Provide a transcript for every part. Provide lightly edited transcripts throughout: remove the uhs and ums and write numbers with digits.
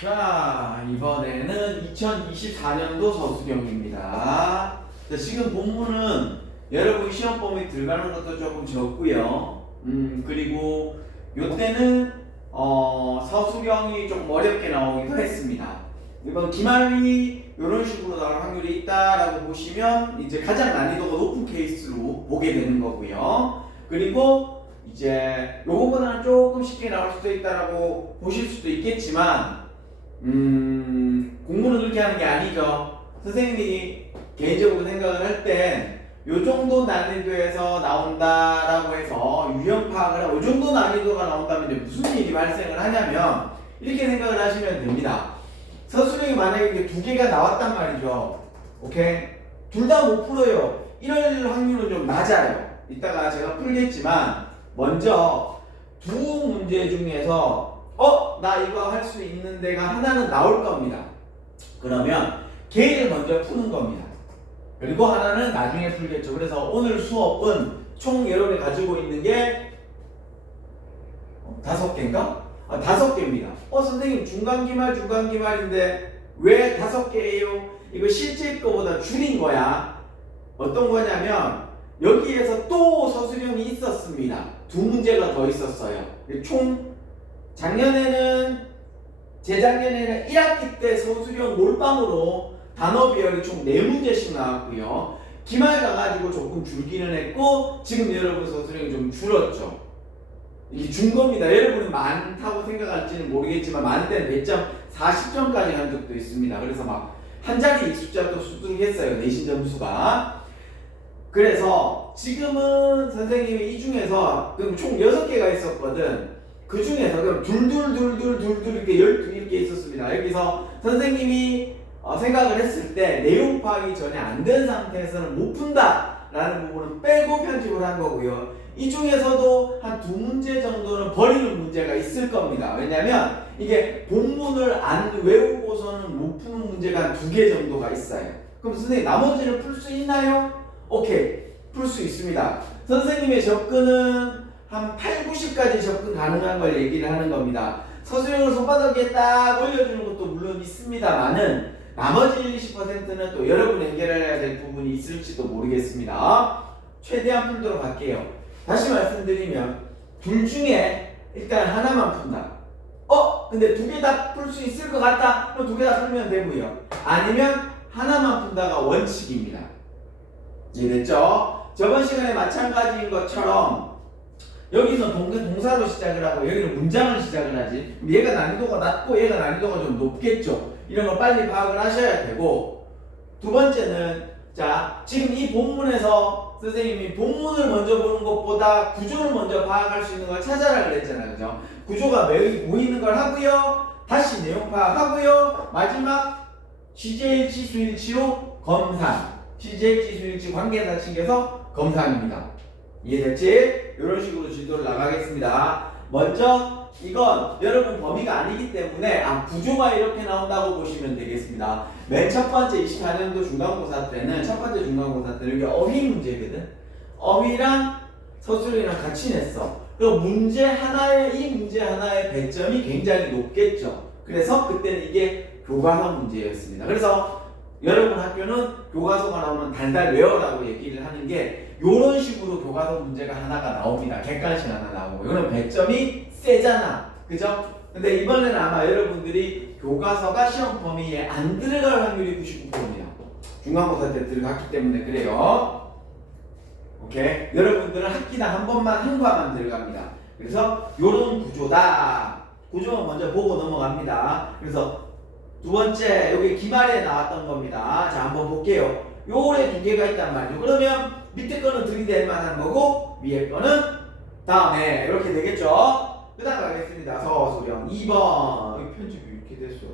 자, 이번에는 2024년도 서술형입니다. 자, 지금 본문은 여러분 시험 범위 들어가는 것도 조금 적고요. 그리고 요때는 서술형이 조금 어렵게 나오기도 했습니다. 이번 기말이 이런 식으로 나올 확률이 있다라고 보시면 이제 가장 난이도가 높은 케이스로 보게 되는 거고요. 그리고 이제 요거보다는 조금 쉽게 나올 수도 있다라고 보실 수도 있겠지만 공부는 그렇게 하는 게 아니죠. 선생님이 개인적으로 생각을 할 때 요 정도 난이도에서 나온다라고 해서 유형 파악을 하고 요 정도 난이도가 나온다면 이제 무슨 일이 발생을 하냐면 이렇게 생각을 하시면 됩니다. 서술형이 만약에 이게 두 개가 나왔단 말이죠. 오케이? 둘 다 못 풀어요. 이럴 확률은 좀 낮아요. 이따가 제가 풀겠지만 먼저 두 문제 중에서 나 이거 할 수 있는 데가 하나는 나올 겁니다. 그러면 걔를 먼저 푸는 겁니다. 그리고 하나는 나중에 풀겠죠. 그래서 오늘 수업은 총 여러분이 가지고 있는 게 5개인가? 5개입니다. 선생님 중간기말인데 왜 5개예요? 이거 실제 거보다 줄인 거야. 어떤 거냐면 여기에서 또 서술형이 있었습니다. 두 문제가 더 있었어요. 총 재작년에는 1학기 때 서술형 몰빵으로 단어 비율이 총 4문제씩 나왔고요. 기말 가가지고 조금 줄기는 했고 지금 여러분 서술형이 좀 줄었죠. 이게 준 겁니다. 여러분이 많다고 생각할지는 모르겠지만 많을 때는 100점, 40점까지 간 적도 있습니다. 그래서 막 한 자리 숫자도 수두룩했어요. 내신 점수가. 그래서 지금은 선생님이 이 중에서 그럼 총 6개가 있었거든. 그 중에서 그럼 둘둘 이렇게 12 이렇게 있었습니다. 여기서 선생님이 생각을 했을 때 내용 파악이 전혀 안 된 상태에서는 못 푼다라는 부분은 빼고 편집을 한 거고요. 이 중에서도 한 2문제 정도는 버리는 문제가 있을 겁니다. 왜냐면 이게 본문을 안 외우고서는 못 푸는 문제가 한 2개 정도가 있어요. 그럼 선생님 나머지는 풀 수 있나요? 오케이, 풀 수 있습니다. 선생님의 접근은 한 8, 90까지 접근 가능한 걸 얘기를 하는 겁니다. 서술형을 손바닥에 딱 올려주는 것도 물론 있습니다만은 나머지 20%는 또 여러분이 해결해야 될 부분이 있을지도 모르겠습니다. 최대한 풀도록 할게요. 다시 말씀드리면 둘 중에 일단 하나만 푼다. 근데 2개 다 풀 수 있을 것 같다? 그럼 2개 다 풀면 되고요. 아니면 하나만 푼다가 원칙입니다. 이해됐죠? 저번 시간에 마찬가지인 것처럼 여기서 동사로 시작을 하고 여기는 문장을 시작을 하지. 얘가 난이도가 낮고 얘가 난이도가 좀 높겠죠. 이런 걸 빨리 파악을 하셔야 되고, 두 번째는 자 지금 이 본문에서 선생님이 본문을 먼저 보는 것보다 구조를 먼저 파악할 수 있는 걸 찾아라 그랬잖아요. 그죠? 구조가 보이는 걸 하고요. 다시 내용 파악하고요. 마지막 CJ일치 수일치로 검산. CJ일치 수일치 관계사 측에서 검산입니다. 이해됐지? 이런 식으로 진도를 나가겠습니다. 먼저 이건 여러분 범위가 아니기 때문에 구조가 이렇게 나온다고 보시면 되겠습니다. 맨 첫 번째 24년도 중간고사 때는 첫 번째 중간고사 때는 이게 어휘 문제거든. 어휘랑 서술이랑 같이 냈어. 그리고 이 문제 하나의 배점이 굉장히 높겠죠. 그래서 그때는 이게 교과서 문제였습니다. 그래서 여러분 학교는 교과서가 나오면 달달 외워라고 얘기를 하는 게 요런 식으로 교과서 문제가 하나가 나옵니다. 객관식 하나 나오고 이거는 배점이 세잖아. 그죠? 근데 이번에는 아마 여러분들이 교과서가 시험 범위에 안 들어갈 확률이 99%입니다. 중간고사 때 들어갔기 때문에 그래요. 오케이? 여러분들은 학기당 한 번만 한 과만 들어갑니다. 그래서 요런 구조다. 구조만 먼저 보고 넘어갑니다. 그래서 두 번째 여기 기말에 나왔던 겁니다. 자 한번 볼게요. 요래 2개가 있단 말이죠. 그러면 밑에 거는 들이댈 만한 거고 위에 거는 다음에 이렇게 되겠죠. 그 다음 가겠습니다. 서술형 2번 편집이 이렇게 됐어.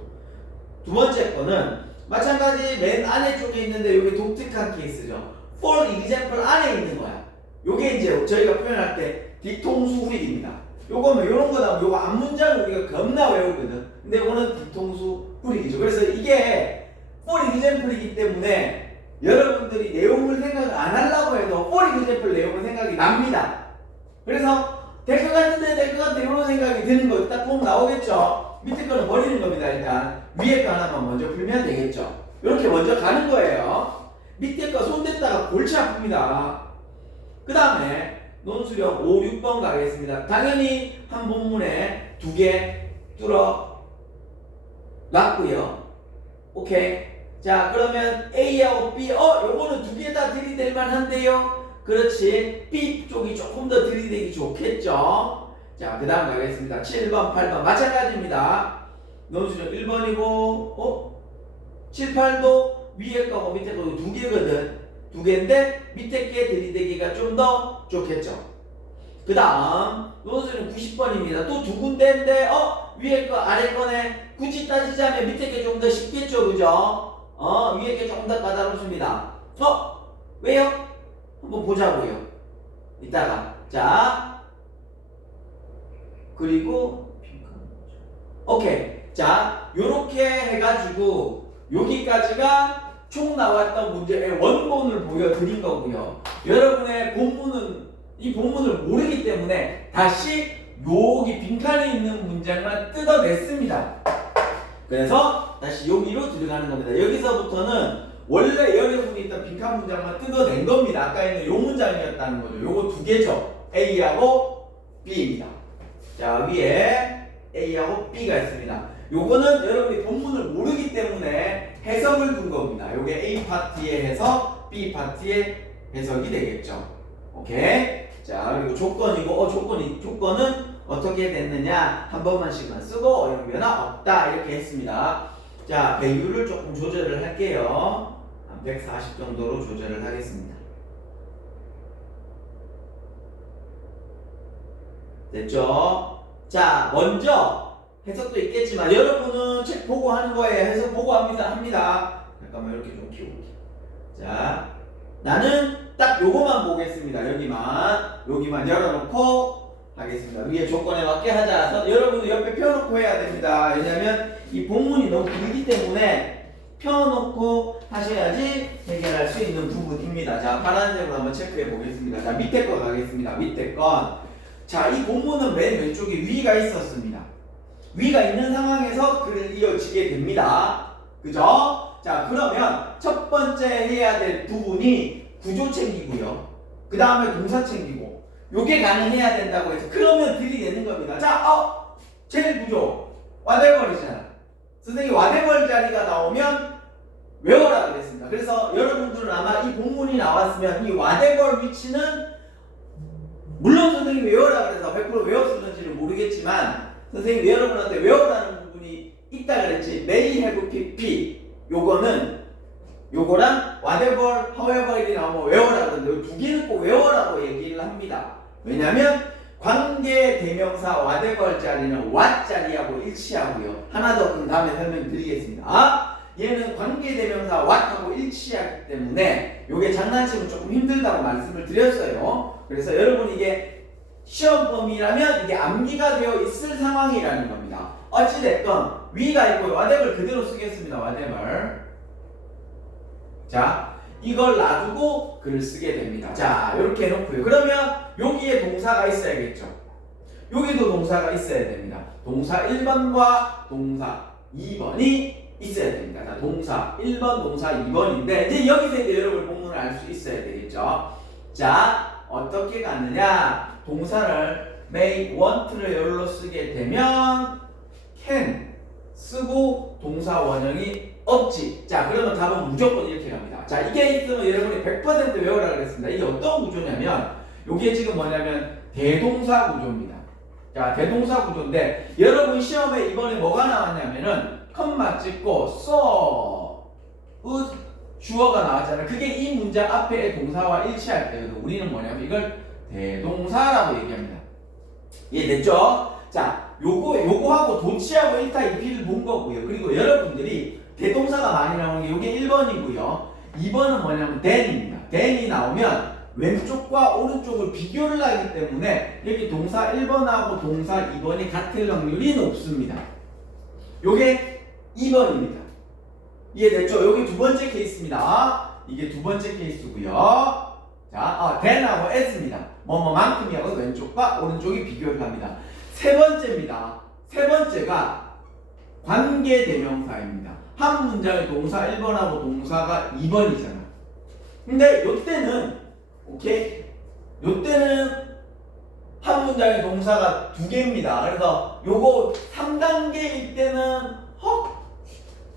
두 번째 거는 마찬가지 맨 안에 쪽에 있는데 여기 독특한 케이스죠. For example 안에 있는 거야. 요게 이제 저희가 표현할 때 뒤통수 후리입니다. 요거는 요런 거다. 요거 앞문장을 우리가 겁나 외우거든. 근데 요거는 뒤통수 후리기죠. 그래서 이게 for example이기 때문에 여러분들이 내용을 생각을 안 하려고 해도 for example 내용을 생각이 납니다. 그래서 될 것 같은데 이런 생각이 드는 거 딱 보면 나오겠죠. 밑에 거는 버리는 겁니다. 일단 위에 거 하나만 먼저 풀면 되겠죠. 이렇게 먼저 가는 거예요. 밑에 거 손댔다가 골치 아픕니다. 그 다음에 논술형 5, 6번 가겠습니다. 당연히 한 본문에 2개 뚫어 놨고요. 오케이. 자, 그러면 A하고 B, 요거는 2개 다 들이댈 만한데요. 그렇지. B 쪽이 조금 더 들이대기 좋겠죠. 자, 그 다음 가겠습니다. 7번, 8번 마찬가지입니다. 논술형 1번이고 7, 8도 위에 거고 밑에 거고 2개거든. 2개인데 밑에 게 들이대기가 좀 더 좋겠죠. 그 다음 논술형 90번입니다. 또 2군데인데 위에 거 아래 거네. 굳이 따지자면 밑에 게 좀 더 쉽겠죠. 그죠? 위에 게 조금 더 까다롭습니다. 왜요? 한번 보자고요. 이따가. 자, 그리고 오케이. 자, 요렇게 해가지고 여기까지가 총 나왔던 문제의 원본을 보여드린 거고요. 여러분의 본문은 이 본문을 모르기 때문에 다시 여기 빈칸에 있는 문장만 뜯어냈습니다. 그래서 다시 여기로 들어가는 겁니다. 여기서부터는 원래 여러분이 있던 빈칸 문장만 뜯어낸 겁니다. 아까 있는 요 문장이었다는 거죠. 요거 2개죠. A하고 B입니다. 자, 위에 A하고 B가 있습니다. 요거는 여러분이 본문을 모르기 때문에 해석을 둔 겁니다. 요게 A 파트의 해석, B 파트의 해석이 되겠죠. 오케이? 자, 그리고 조건이고, 조건은 어떻게 됐느냐? 한 번만씩만 쓰고 어려우면 없다. 이렇게 했습니다. 자, 배율을 조금 조절을 할게요. 한 140 정도로 조절을 하겠습니다. 됐죠? 자, 먼저 해석도 있겠지만 여러분은 책 보고 하는 거예요. 해석 보고 합니다. 잠깐만 이렇게 좀 키워볼게요. 자, 나는 딱 요거만 보겠습니다. 여기만 열어놓고 하겠습니다. 위에 조건에 맞게 하자. 여러분은 옆에 펴놓고 해야 됩니다. 왜냐면 이 본문이 너무 길기 때문에 펴놓고 하셔야지 해결할 수 있는 부분입니다. 자, 파란색으로 한번 체크해 보겠습니다. 자, 밑에 거 가겠습니다. 밑에 건. 자, 이 본문은 맨 왼쪽에 위가 있었습니다. 위가 있는 상황에서 글을 이어지게 됩니다. 그죠? 자, 그러면 첫 번째 해야 될 부분이 구조 챙기고요. 그 다음에 동사 챙기고 요게 가능해야 된다고 해서 그러면 들이대는 겁니다. 자, 제일 구조 whatever이잖아. 선생님이 whatever 자리가 나오면 외워라 그랬습니다. 그래서 여러분들은 아마 이 본문이 나왔으면 이 whatever 위치는 물론 선생님이 외워라 그래서 100% 외웠을는지는 모르겠지만 선생님이 여러분한테 외우라는 부분이 있다 그랬지. may have pp 요거랑 whatever, however 이 나오면 외워라 그러는데 두 개는 꼭 외워라고 얘기를 합니다. 왜냐면 관계 대명사 whatever 자리는 what 자리하고 일치하고요. 하나 더 그 다음에 설명드리겠습니다. 얘는 관계 대명사 what하고 일치하기 때문에 요게 장난치면 조금 힘들다고 말씀을 드렸어요. 그래서 여러분 이게 시험 범위라면 이게 암기가 되어 있을 상황이라는 겁니다. 어찌됐건 위가 있고 whatever 그대로 쓰겠습니다. whatever. 자, 이걸 놔두고 글을 쓰게 됩니다. 자, 이렇게 해놓고요. 그러면 여기에 동사가 있어야겠죠. 여기도 동사가 있어야 됩니다. 동사 1번과 동사 2번이 있어야 됩니다. 자, 동사 1번, 동사 2번인데 이제 여기서 이제 여러분 본문을 알 수 있어야 되겠죠. 자, 어떻게 갔느냐? 동사를 may, want를 열로 쓰게 되면 can 쓰고 동사 원형이 없지. 자, 그러면 답은 무조건 이렇게 갑니다. 자, 이게 있으면 여러분이 100% 외우라 그랬습니다. 이게 어떤 구조냐면 이게 지금 뭐냐면 대동사 구조입니다. 자, 대동사 구조인데 여러분 시험에 이번에 뭐가 나왔냐면은 컴마 찍고 주어가 나왔잖아요. 그게 이 문장 앞에 동사와 일치할 때거든. 우리는 뭐냐면 이걸 대동사라고 얘기합니다. 이해됐죠? 자, 요거하고 도치하고 1타 2피를 본 거고요. 그리고 여러분들이 대동사가 많이 나오는 게 요게 1번이고요. 2번은 뭐냐면 then입니다. then이 나오면 왼쪽과 오른쪽을 비교를 하기 때문에 여기 동사 1번하고 동사 2번이 같을 확률이 높습니다. 요게 2번입니다. 이해됐죠? 여기 두 번째 케이스입니다. 이게 두 번째 케이스고요. 자, then하고 s입니다. 뭐뭐만큼이하고 왼쪽과 오른쪽이 비교를 합니다. 세 번째입니다. 세 번째가 관계대명사입니다. 한 문장의 동사 1번하고 동사가 2번이잖아. 근데 요때는 오케이? 요때는 한 문장의 동사가 2개입니다. 그래서 요거 3단계일 때는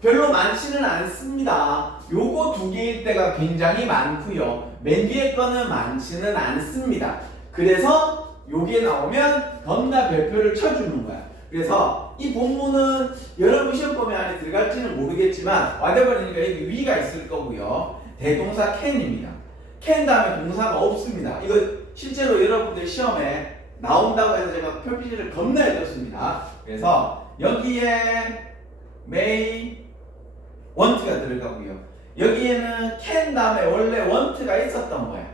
별로 많지는 않습니다. 요거 2개일 때가 굉장히 많고요. 맨 뒤에 거는 많지는 않습니다. 그래서 요게 나오면 덤나 별표를 쳐주는 거야. 그래서 이 본문은 여러분 시험범위 안에 들어갈지는 모르겠지만 와대버리니까 여기 위가 있을 거고요. 대동사 can입니다. can 다음에 동사가 없습니다. 이거 실제로 여러분들 시험에 나온다고 해서 제가 표피지를 겁나 해줬습니다. 그래서 여기에 may, want가 들어가고요. 여기에는 can 다음에 원래 want가 있었던 거야.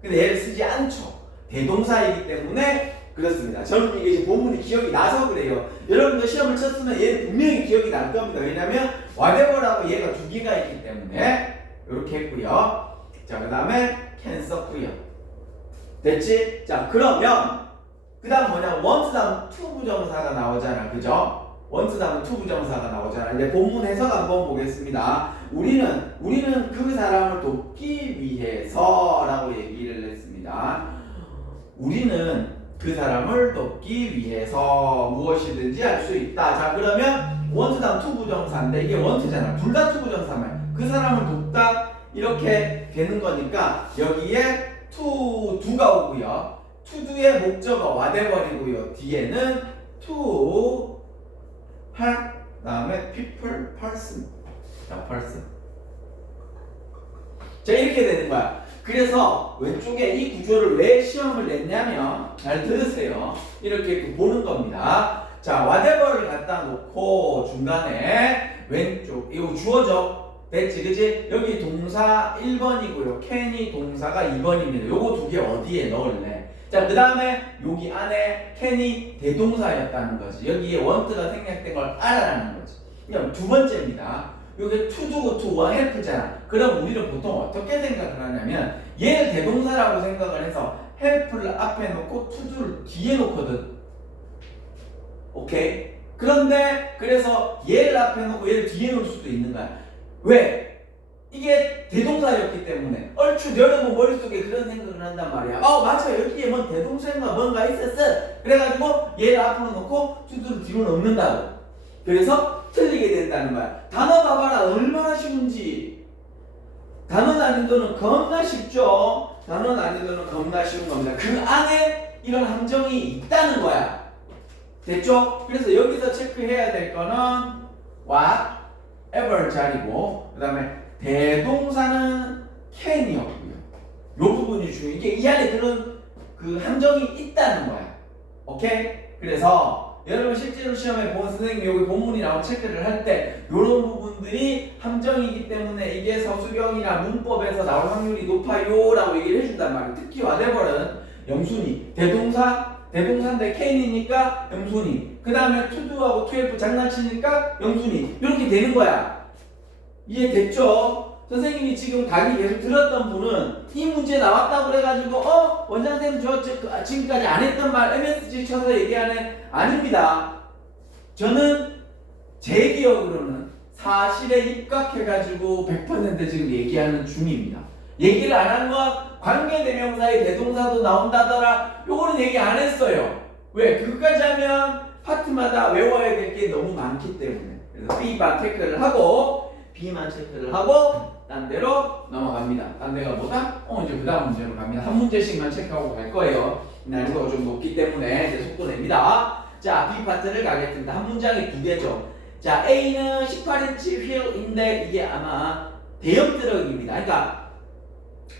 근데 얘를 쓰지 않죠. 대동사이기 때문에 그렇습니다. 저는 이게 이제 본문이 기억이 나서 그래요. 여러분들 시험을 쳤으면 얘는 분명히 기억이 날 겁니다. 왜냐면 whatever라고 얘가 2개가 있기 때문에 이렇게 했고요. 자, 그 다음에 can 썼고요. 됐지? 자, 그러면 그 다음 뭐냐? want 다음 to 부정사가 나오잖아. 그죠? want 다음 to 부정사가 나오잖아. 이제 본문 해석 한번 보겠습니다. 우리는 그 사람을 돕기 위해서라고 얘기를 했습니다. 우리는 그 사람을 돕기 위해서 무엇이든지 할 수 있다. 자, 그러면 want 다음 to 부정사인데 이게 want잖아. 둘 다 to 부정사면 그 사람을 돕다 이렇게 되는 거니까 여기에 to가 오고요. to do의 목적어 whatever이고요. 뒤에는 to 할 다음에 people, person. 자, person. 자, 이렇게 되는 거야. 그래서 왼쪽에 이 구조를 왜 시험을 냈냐면 잘 들으세요. 이렇게 보는 겁니다. 자, whatever를 갖다 놓고 중간에 왼쪽 이거 주어져. 됐지, 그치? 여기 동사 1번이고요. can이 동사가 2번입니다. 요거 2개 어디에 넣을래? 자, 그 다음에 여기 안에 can이 대동사였다는 거지. 여기에 want가 생략된 걸 알아라는 거지. 그럼 두 번째입니다. 여기 to do고 to와 help잖아. 그럼 우리는 보통 어떻게 생각을 하냐면 얘를 대동사라고 생각을 해서 help를 앞에 놓고 to do를 뒤에 놓거든. 오케이? 그런데 그래서 얘를 앞에 놓고 얘를 뒤에 놓을 수도 있는 거야. 왜? 이게 대동사였기 때문에 얼추 여러분 머릿속에 그런 생각을 한단 말이야. 맞아, 여기에 뭐 대동사인가 뭔가 있었어. 그래가지고 얘를 앞으로 놓고 to-do를 뒤로 넣는다고. 그래서 틀리게 된다는 거야. 단어 봐봐라, 얼마나 쉬운지. 단어 난이도는 겁나 쉽죠. 단어 난이도는 겁나 쉬운 겁니다. 그 안에 이런 함정이 있다는 거야. 됐죠? 그래서 여기서 체크해야 될 거는 whatever 자리고, 그 다음에 대동사는 can이었고요. 요 부분이 중요해. 이게 이 안에 그런 그 함정이 있다는 거야. 오케이? 그래서 여러분 실제로 시험에 본 선생님이 여기 본문이 나온 체크를 할 때 이런 부분들이 함정이기 때문에 이게 서술형이나 문법에서 나올 확률이 높아요 라고 얘기를 해준단 말이에요. 특히 whatever는 영순위, 대동사인데 can이니까 영순위, 그 다음에 to do하고 to help 장난치니까 영순위, 이렇게 되는 거야. 이해됐죠? 선생님이 지금 강의 계속 들었던 분은 이 문제 나왔다고 그래가지고 원장쌤 저 지금까지 안 했던 말 MSG 쳐서 얘기하네. 아닙니다. 저는 제 기억으로는 사실에 입각해가지고 100% 지금 얘기하는 중입니다. 얘기를 안 한 건 관계대명사의 대동사도 나온다더라, 요거는 얘기 안 했어요. 왜? 그것까지 하면 파트마다 외워야 될 게 너무 많기 때문에. 그래서 B만 체크를 하고 B만 체크를 하고 딴 데로 넘어갑니다. 딴 데가 뭐다? 이제 그 다음 문제로 갑니다. 한 문제씩만 체크하고 갈 거예요. 난이도가 좀 높기 때문에 이제 속도 냅니다. 자, B 파트를 가겠습니다. 한 문장이 2개죠. 자, A는 18인치 휠인데 이게 아마 대형 트럭입니다. 그러니까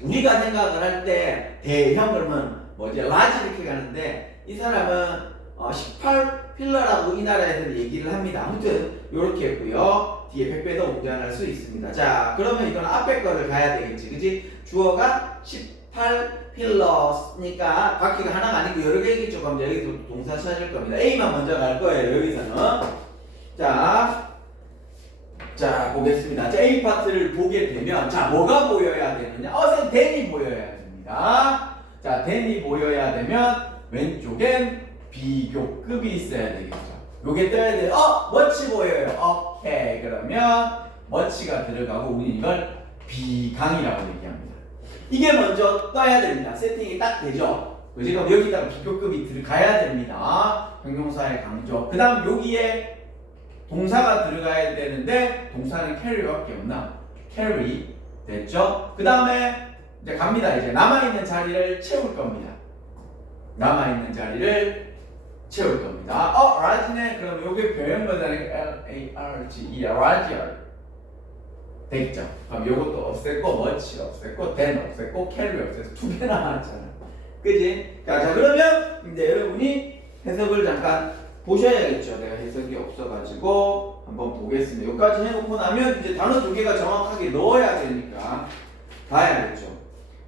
우리가 생각을 할 때 대형 그러면 뭐지? 라지 이렇게 가는데 이 사람은 18 휠러라고 이 나라에서는 얘기를 합니다. 아무튼 이렇게 했고요. 뒤에 100배도 운전할 수 있습니다. 자, 그러면 이건 앞에 거를 가야 되겠지, 그지? 주어가 18 휠러니까 바퀴가 하나가 아니고 여러 개겠죠. 그럼 여기서 동사 찾을 겁니다. A만 먼저 갈 거예요, 여기서는. 자, 보겠습니다. 자, A 파트를 보게 되면, 자, 뭐가 보여야 되느냐? 선생님, then이 보여야 됩니다. 자, then이 보여야 되면, 왼쪽엔 비교급이 있어야 되겠죠. 요게 떠야 돼. 멋지 보여요. 오케이. 그러면 멋지가 들어가고 우리는 이걸 비강이라고 얘기합니다. 이게 먼저 떠야 됩니다. 세팅이 딱 되죠. 그럼 여기다가 비교급이 들어가야 됩니다. 형용사의 강조. 그 다음 여기에 동사가 들어가야 되는데 동사는 carry밖에 없나? carry 됐죠? 그 다음에 이제 갑니다. 이제 남아있는 자리를 채울 겁니다. 남아있는 자리를 채울 겁니다. large네. 그럼 요게 표현보다는 L-A-R-G-E, larger 됐죠? 그럼 요것도 없앴고, much 없앴고, then 없앴고, carry 없앴고, 두 개 남았잖아. 그지? 자, 그러면 이제 여러분이 해석을 잠깐 보셔야겠죠. 내가 해석이 없어가지고 한번 보겠습니다. 여기까지 해놓고 나면 이제 단어 두 개가 정확하게 넣어야 되니까 봐야겠죠.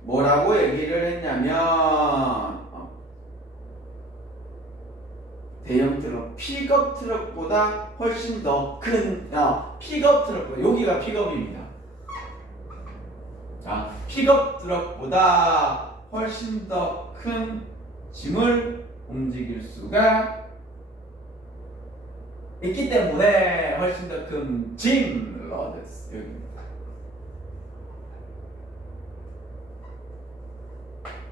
뭐라고 얘기를 했냐면 대형 트럭, 픽업 트럭보다 훨씬 더 큰 픽업 트럭보다 여기가 픽업입니다. 자, 픽업 트럭보다 훨씬 더 큰 짐을 움직일 수가 있기 때문에 훨씬 더 큰 짐 로드스 여기입니다.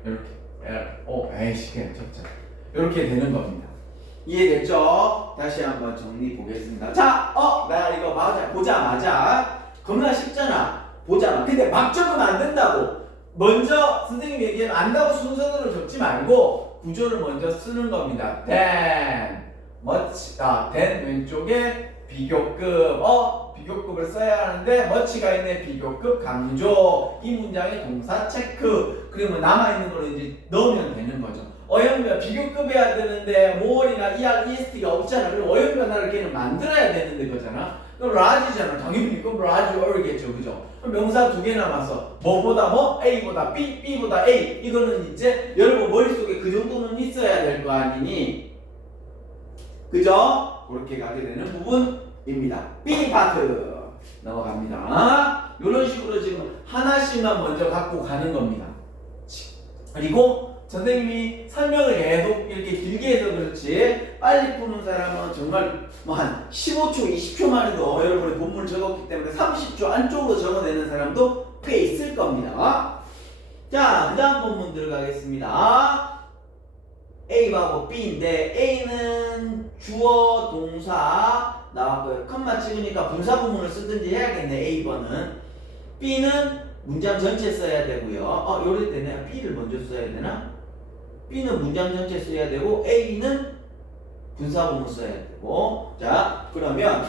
이렇게 에이씨 그냥 적자 이렇게 되는 겁니다. 이해됐죠? 다시 한번 정리 보겠습니다. 자, 나 이거 보자마자 겁나 쉽잖아. 보자마자. 근데 막 적으면 안 된다고. 먼저 선생님이 얘기하면 안다고 순서대로 적지 말고 구조를 먼저 쓰는 겁니다. then, much, then 왼쪽에 비교급, 비교급을 써야 하는데 much가 있네. 비교급 강조. 이 문장의 동사 체크. 그러면 남아있는 걸 이제 넣으면 되는 거죠. 어형변 비교급해야 되는데 more이나 er, est가 없잖아. 그럼 어형변화를 걔는 만들어야 되는데 거잖아. 그럼 large잖아. 당연히 그럼 larger겠죠, 그죠? 그럼 명사 두 개 남았어. 뭐보다 뭐? A보다 B, B보다 A. 이거는 이제 여러분 머릿속에 그 정도는 있어야 될 거 아니니? 그죠? 그렇게 가게 되는 부분입니다. B 파트 넘어갑니다. 이런 식으로 지금 하나씩만 먼저 갖고 가는 겁니다. 그리고 선생님이 설명을 계속 이렇게 길게 해서 그렇지 빨리 푸는 사람은 정말 뭐 한 15초, 20초만 해도 여러분의 본문을 적었기 때문에 30초 안쪽으로 적어내는 사람도 꽤 있을 겁니다. 자, 그 다음 본문 들어가겠습니다. A하고 B인데 A는 주어, 동사 나왔고요. 컴마 찍으니까 분사 부문을 쓰든지 해야겠네. A번은. B는 문장 전체 써야 되고요. 요럴 때는 B를 먼저 써야 되나? B는 문장 전체 써야 되고 A는 분사 부문 써야 되고. 자, 그러면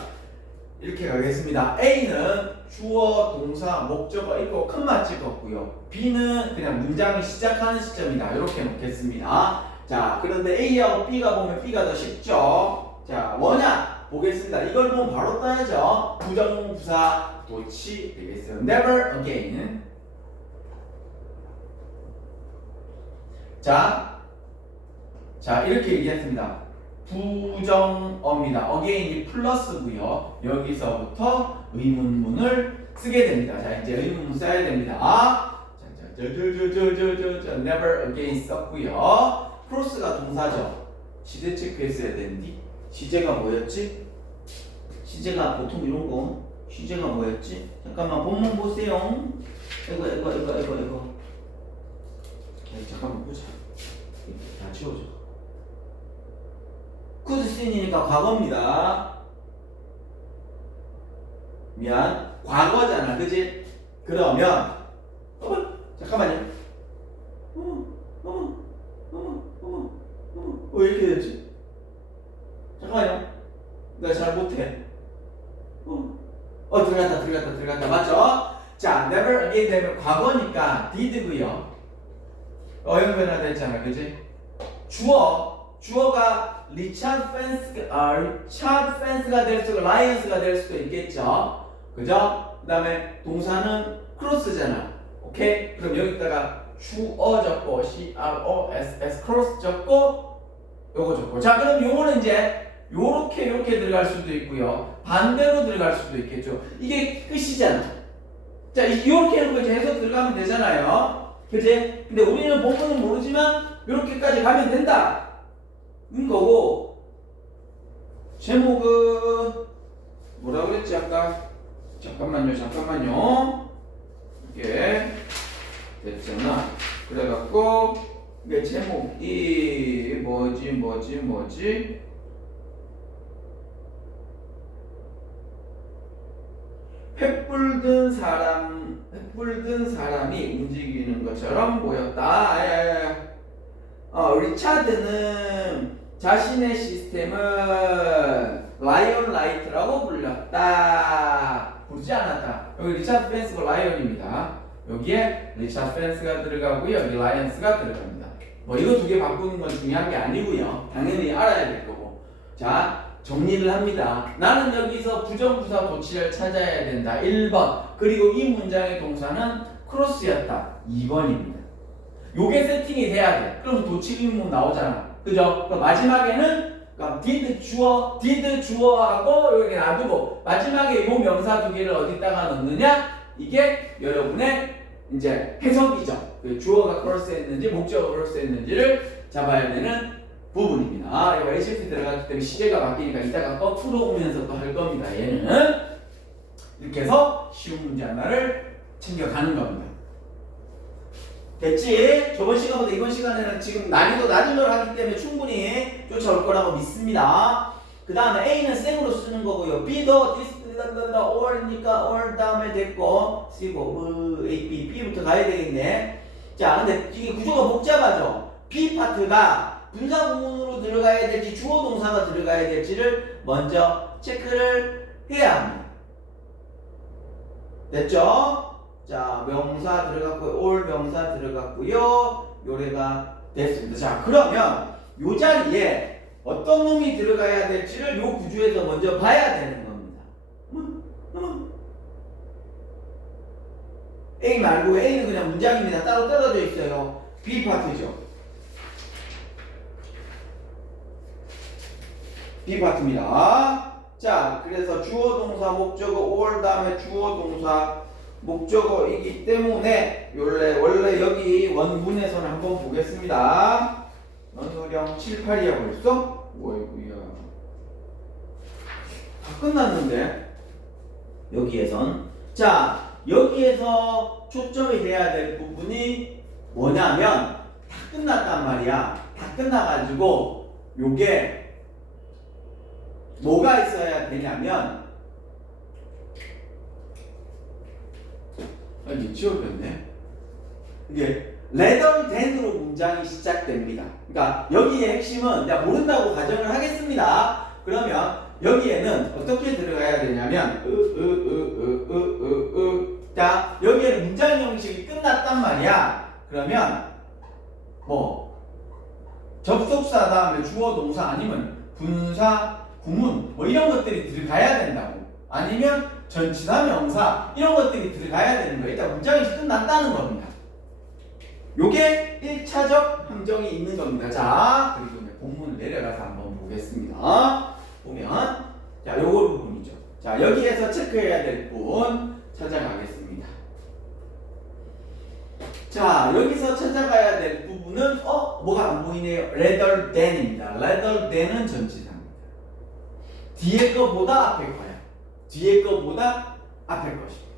이렇게 가겠습니다. A는 주어, 동사, 목적어 있고 컴마 찍었고요. B는 그냥 문장이 시작하는 시점이다. 이렇게 놓겠습니다. 자, 그런데 A하고 B가 보면 B가 더 쉽죠. 자, 뭐냐? 보겠습니다. 이걸 보면 바로 따야죠. 부정부사 도치 되겠어요. Never again. 자, 이렇게 얘기했습니다. 부정어입니다. again이 플러스고요. 여기서부터 의문문을 쓰게 됩니다. 자, 이제 의문문 써야 됩니다. never again 썼고요. 크로스가 동사죠. 시제 체크했어야 되는데 시제가 뭐였지? 시제가 보통 이런 거 시제가 뭐였지? 잠깐만 본문 보세요. 이거 잠깐만 보자. 다 치워줘. could seen이니까 과거입니다. 미안, 과거잖아, 그지? 그러면 잠깐만요. 왜 이렇게 됐지? 잠깐만요. 내가 잘 못해. 들어갔다. 맞죠? 자, never again 되면 과거니까 did고요. 어형 변화 됐잖아, 그지? 주어가 리차드 펜스가 될 수도 있고 라이언스가 될 수도 있겠죠. 그죠? 그 다음에 동사는 크로스잖아. 오케이? 그럼 여기다가 주어 적고 CROSS 크로스 적고 요거 적고. 자, 그럼 요거는 이제 요렇게 들어갈 수도 있고요. 반대로 들어갈 수도 있겠죠. 이게 끝이잖아. 자, 요렇게 해놓고 이제 해서 들어가면 되잖아요. 그치? 근데 우리는 본문은 모르지만 요렇게까지 가면 된다. 인 거고. 제목은 뭐라 그랬지 아까? 잠깐만요. 이게 됐잖아. 그래갖고 이게 제목이 뭐지? 횃불 든 사람이 움직이는 것처럼 보였다. 리차드는 자신의 시스템을 라이언 라이트라고 불렀다. 부르지 않았다. 여기 리차드 펜스가 라이언입니다. 여기에 리차드 펜스가 들어가고요. 여기 라이언스가 들어갑니다. 뭐 이거 두 개 바꾸는 건 중요한 게 아니고요. 당연히 알아야 될 거고. 자, 정리를 합니다. 나는 여기서 부정부사 도치를 찾아야 된다. 1번. 그리고 이 문장의 동사는 크로스였다. 2번입니다. 요게 세팅이 돼야 돼. 그럼 도치 의문 나오잖아. 그죠? 그럼 마지막에는 did 주어하고 여기 놔두고 마지막에 요 명사 두 개를 어디다가 넣느냐? 이게 여러분의 이제 해석이죠. 주어가 크로스했는지 목적어가 크로스했는지를 잡아야 되는 부분입니다. 이거 HFT 들어갔기 때문에 시제가 바뀌니까 이따가 거꾸로 오면서 또 할 겁니다. 얘는 이렇게 해서 쉬운 문제 하나를 챙겨가는 겁니다. 됐지? 저번 시간보다 이번 시간에는 지금 난이도 낮은 걸 하기 때문에 충분히 쫓아올 거라고 믿습니다. 그 다음에 A는 쌩으로 쓰는 거고요. B도 or니까 or 다음에 됐고 C고 A, B부터 가야 되겠네. 자, 근데 이게 구조가 복잡하죠? B 파트가 분사 구문으로 들어가야 될지 주어 동사가 들어가야 될지를 먼저 체크를 해야 합니다. 됐죠? 자, 명사 들어갔고요. 올 명사 들어갔고요. 요래가 됐습니다. 자, 그러면 요 자리에 어떤 놈이 들어가야 될지를 요 구조에서 먼저 봐야 되는 겁니다. A 말고 A는 그냥 문장입니다. 따로 뜯어져 있어요. B 파트죠. B 파트입니다. 자, 그래서 주어 동사 목적어 올 다음에 주어 동사 목적어이기 때문에 원래 여기 원문에서는 한번 보겠습니다. 원소령 7, 8이야 벌써? 어이구야. 다 끝났는데 여기에선 자, 여기에서 초점이 돼야 될 부분이 뭐냐면 다 끝났단 말이야. 다 끝나가지고 요게 뭐가 있어야 되냐면 아니 지워졌네. 이게 rather than으로 문장이 시작됩니다. 그러니까 여기의 핵심은 내가 모른다고 가정을 하겠습니다. 그러면 여기에는 어떻게 들어가야 되냐면 자, 여기에는 문장 형식이 끝났단 말이야. 그러면 뭐 접속사 다음에 주어 동사 아니면 분사 구문 뭐 이런 것들이 들어가야 된다고. 아니면 전치사 명사 이런 것들이 들어가야 되는 거예요. 일단 문장이 끝났다는 겁니다. 요게 1차적 함정이 있는 겁니다. 자, 그리고 이제 본문을 내려가서 한번 보겠습니다. 보면 자, 요거 부분이죠. 자, 여기에서 체크해야 될 부분 찾아가겠습니다. 자, 여기서 찾아가야 될 부분은 뭐가 안 보이네요. rather than입니다. rather than은 전치사입니다. 뒤에 거보다 앞에 거야. 뒤에 거보다 앞에 것입니다.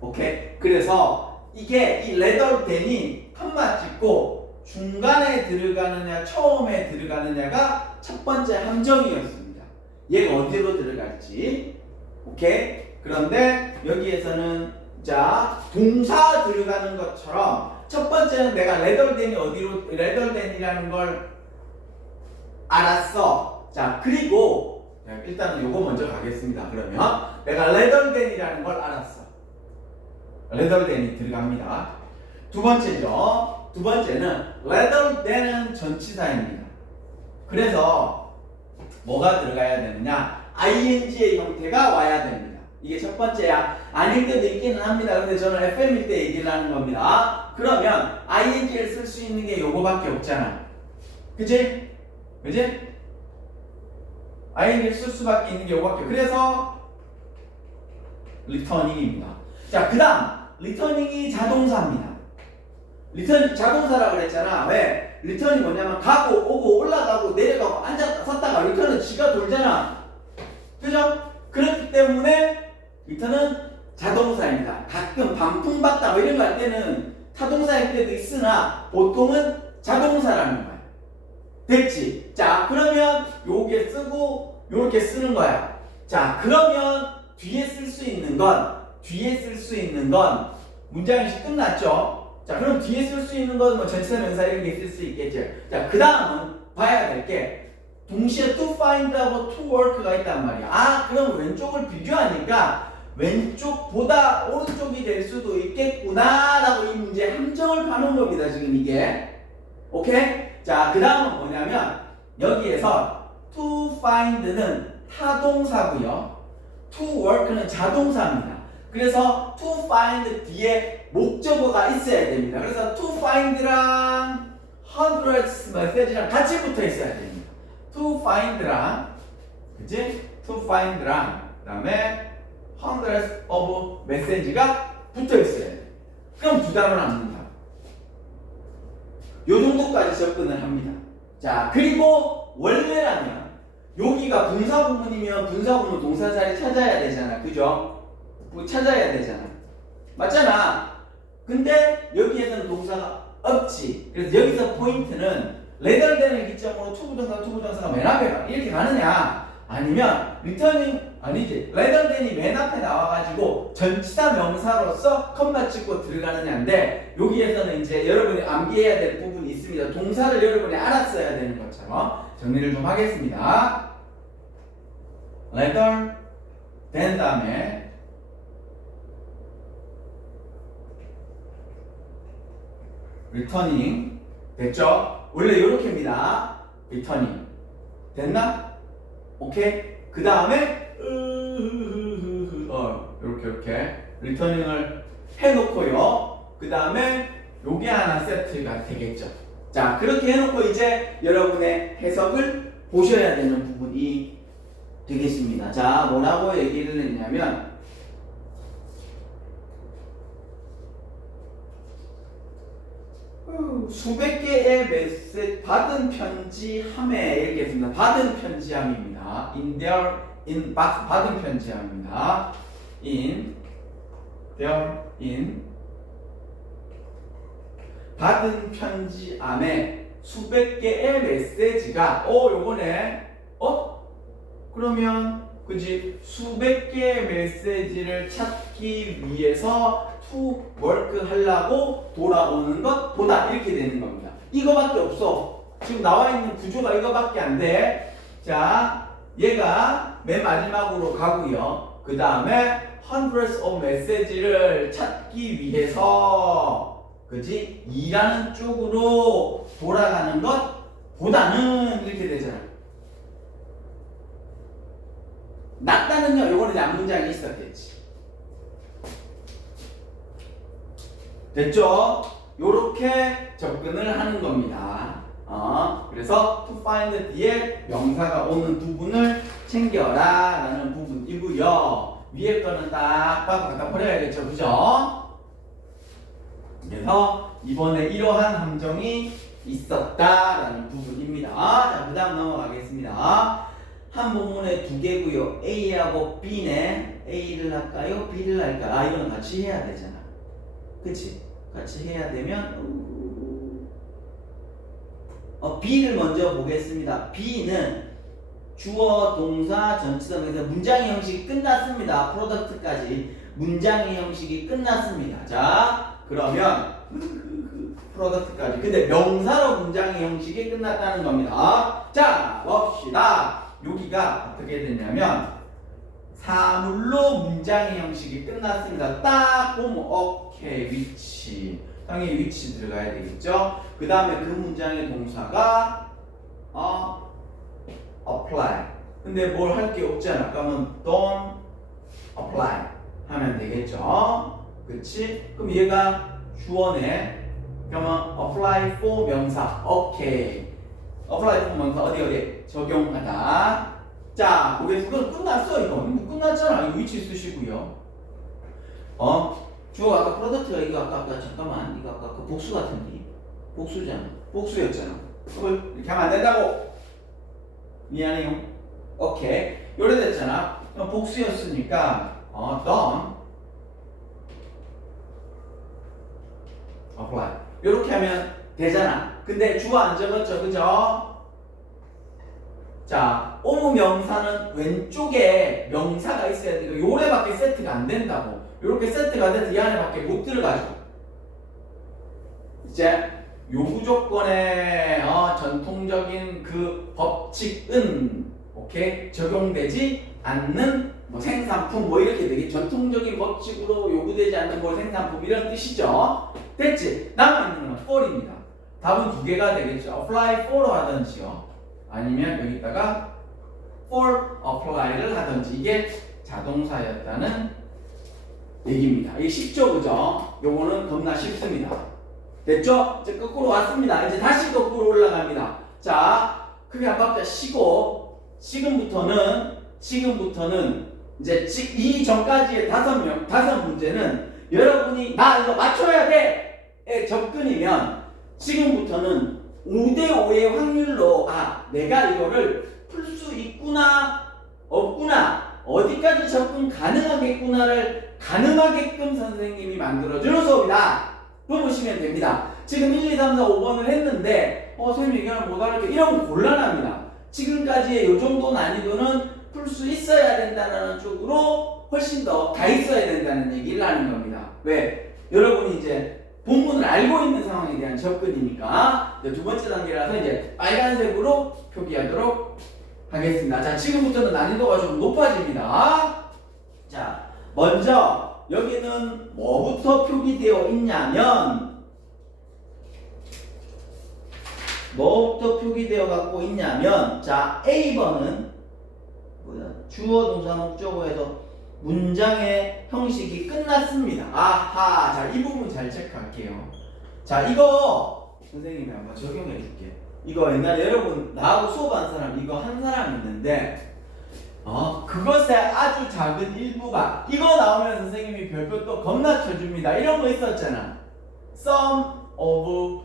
오케이? 그래서 이게 이 rather than이 컴마 찍고 중간에 들어가느냐 처음에 들어가느냐가 첫 번째 함정이었습니다. 얘가 어디로 들어갈지. 오케이? 그런데 여기에서는 자, 동사 들어가는 것처럼 첫 번째는 내가 rather than이 어디로 rather than이라는 걸 알았어. 자, 그리고 일단은 요거 먼저 가겠습니다. 그러면 내가 rather than이라는 걸 알았어. rather than이 들어갑니다. 두 번째죠. 두 번째는 rather than은 전치사입니다. 그래서 뭐가 들어가야 되느냐? ing의 형태가 와야 됩니다. 이게 첫 번째야. 아닐 때도 있기는 합니다. 근데 저는 FM일 때 얘기를 하는 겁니다. 그러면 ing를 쓸 수 있는 게 요거밖에 없잖아. 그치? 그치? ing를 쓸 수밖에 있는 게 요거밖에. 그래서 returning입니다. 자, 그 다음 returning이 자동사입니다. 리턴 자동사라고 그랬잖아. 왜? 리턴이 뭐냐면 가고 오고 올라가고 내려가고 앉았다 섰다가 리턴은 지가 돌잖아. 그죠? 그렇기 때문에 리턴은 자동사입니다. 가끔 반품받다 뭐 이런 거 할 때는 타동사일 때도 있으나 보통은 자동사라는 거야. 됐지? 자, 그러면 요게 쓰고 요렇게 쓰는 거야. 자, 그러면 뒤에 쓸 수 있는 건 문장이 끝났죠? 자, 그럼 뒤에 쓸 수 있는 건 뭐 전치사 명사 이런 게 쓸 수 있겠죠? 자, 그 다음은 봐야 될 게 동시에 to find하고 to work가 있단 말이야. 아, 그럼 왼쪽을 비교하니까 왼쪽보다 오른쪽이 될 수도 있겠구나 라고 이 문제에 함정을 파는 겁니다. 지금 이게. 오케이? 자, 그 다음은 뭐냐면 여기에서 to find는 타동사고요. to work는 자동사입니다. 그래서 to find 뒤에 목적어가 있어야 됩니다. 그래서 to find랑 hundreds message랑 같이 붙어 있어야 됩니다. to find랑 그치? to find랑 그 다음에 hundreds of message가 붙어 있어야 돼. 그럼 두 단어 남는다. 요 정도까지 접근을 합니다. 자, 그리고 원래라면 여기가 분사 구문이면 분사 구문 동사 자리 찾아야 되잖아. 그죠? 뭐 찾아야 되잖아. 맞잖아. 근데 여기에서는 동사가 없지. 그래서 여기서 포인트는 레덜되는 기점으로 투부정사가 맨 앞에 가. 이렇게 가느냐? 아니면 리터닝 아니지. 레덜된이 맨 앞에 나와가지고 전치사 명사로서 컴마 찍고 들어가느냐인데 여기에서는 이제 여러분이 암기해야 될 부분이 있습니다. 동사를 여러분이 알았어야 되는 것처럼 정리를 좀 하겠습니다. 레덜 된 다음에 리터닝 됐죠? 원래 이렇게입니다. 리터닝 됐나? 오케이? 그 다음에 이렇게 리터닝을 해놓고요. 그 다음에 요게 하나 세트가 되겠죠. 자, 그렇게 해놓고 이제 여러분의 해석을 보셔야 되는 부분이 되겠습니다. 자, 뭐라고 얘기를 했냐면 수백 개의 메시지 받은 편지함에 이렇게 했습니다. 받은 편지함입니다. in their inbox 받은 편지함입니다. in 받은 편지함에 수백 개의 메시지가 요거네. 그러면 그지 수백 개의 메시지를 찾기 위해서 to work 하려고 돌아오는 것 보다 이렇게 되는 겁니다. 이거밖에 없어. 지금 나와 있는 구조가 이거밖에 안 돼. 자, 얘가 맨 마지막으로 가고요. 그 다음에 hundreds of message를 찾기 위해서 그지 일하는 쪽으로 돌아가는 것보다는 이렇게 되잖아. 낫다는요, 요거는 앞문장이 있었겠지. 됐죠? 요렇게 접근을 하는 겁니다. 그래서 to find 뒤에 명사가 오는 부분을 챙겨라 라는 부분이고요. 위에 거는 딱 봐서 갖다 버려야겠죠. 그죠? 그래서 이번에 이러한 함정이 있었다라는 부분입니다. 자, 그 다음 넘어가겠습니다. 한 부분에 두 개고요. A하고 B네. A를 할까요? B를 할까? 이거는 같이 해야 되잖아. 그치? 같이 해야 되면 B를 먼저 보겠습니다. B는 주어, 동사, 전치사, 명사 문장의 형식이 끝났습니다. 프로덕트까지 문장의 형식이 끝났습니다. 자, 그러면 프로덕트까지. 근데 명사로 문장의 형식이 끝났다는 겁니다. 자, 봅시다. 여기가 어떻게 되냐면 사물로 문장의 형식이 끝났습니다. 딱 보면 오케이 위치 당연히 위치 들어가야 되겠죠. 그 다음에 그 문장의 동사가 apply. 근데 뭘 할 게 없잖아. 그러면 don't apply 하면 되겠죠. 그치? 그럼 얘가 주어네. 그러면 apply for 명사. 오케이. apply for 명사 어디 적용하다. 자, 보겠습니다. 이건 끝났어. 이거 끝났잖아. 이거 위치 쓰시고요. 주어 아까 프로덕트가 이거 아까 잠깐만 이거 아까 그 복수 같은데 복수잖아. 복수였잖아. 이렇게 하면 안 된다고. 미안해요. 오케이. 요래 됐잖아. 그럼 복수였으니까 done, apply. 요렇게 하면 되잖아. 근데 주어 안 적었죠, 그죠? 자, 오무 명사는 왼쪽에 명사가 있어야 되고 요래밖에 세트가 안 된다고. 요렇게 세트가 돼서 이 안에밖에 못 들어가죠. 이제 요구 조건에 전통적인 그 법칙은 오케이 적용되지 않는 뭐 생산품 뭐 이렇게 되게 전통적인 법칙으로 요구되지 않는 뭐 생산품 이런 뜻이죠. 됐지? 남아있는 건 for입니다. 답은 두 개가 되겠죠. apply for로 하든지요. 아니면 여기다가 for apply를 하든지 이게 자동사였다는 얘기입니다. 이게 쉽죠, 그죠? 요거는 겁나 쉽습니다. 됐죠? 이제 거꾸로 왔습니다. 이제 다시 거꾸로 올라갑니다. 자, 크게 한 박자 쉬고 지금부터는 이제 이 전까지의 다섯 문제는 여러분이 나 이거 맞춰야 돼의 접근이면 지금부터는 5대5의 확률로 내가 이거를 풀 수 있구나 없구나 어디까지 접근 가능하겠구나를 가능하게끔 선생님이 만들어주는 수업이다. 그거 보시면 됩니다. 지금 1, 2, 3, 4, 5번을 했는데 선생님 얘기하면 못 알아듣게 이러면 곤란합니다. 지금까지의 요 정도 난이도는 풀 수 있어야 된다는 쪽으로 훨씬 더 가 있어야 된다는 얘기를 하는 겁니다. 왜? 여러분이 이제 본문을 알고 있는 상황에 대한 접근이니까 두 번째 단계라서 이제 빨간색으로 표기하도록 하겠습니다. 자, 지금부터는 난이도가 좀 높아집니다. 자, 먼저 여기는 뭐부터 표기되어 있냐면 자, A번은 주어 동사 목적어에서 문장의 형식이 끝났습니다. 아하, 자, 이 부분 잘 체크할게요. 자, 이거 선생님이 한번 적용해 줄게. 이거 옛날에 여러분 나하고 수업한 사람 이거 한 사람 있는데 그것의 아주 작은 일부가 이거 나오면 선생님이 별표 또 겁나 쳐줍니다. 이런 거 있었잖아. Sum of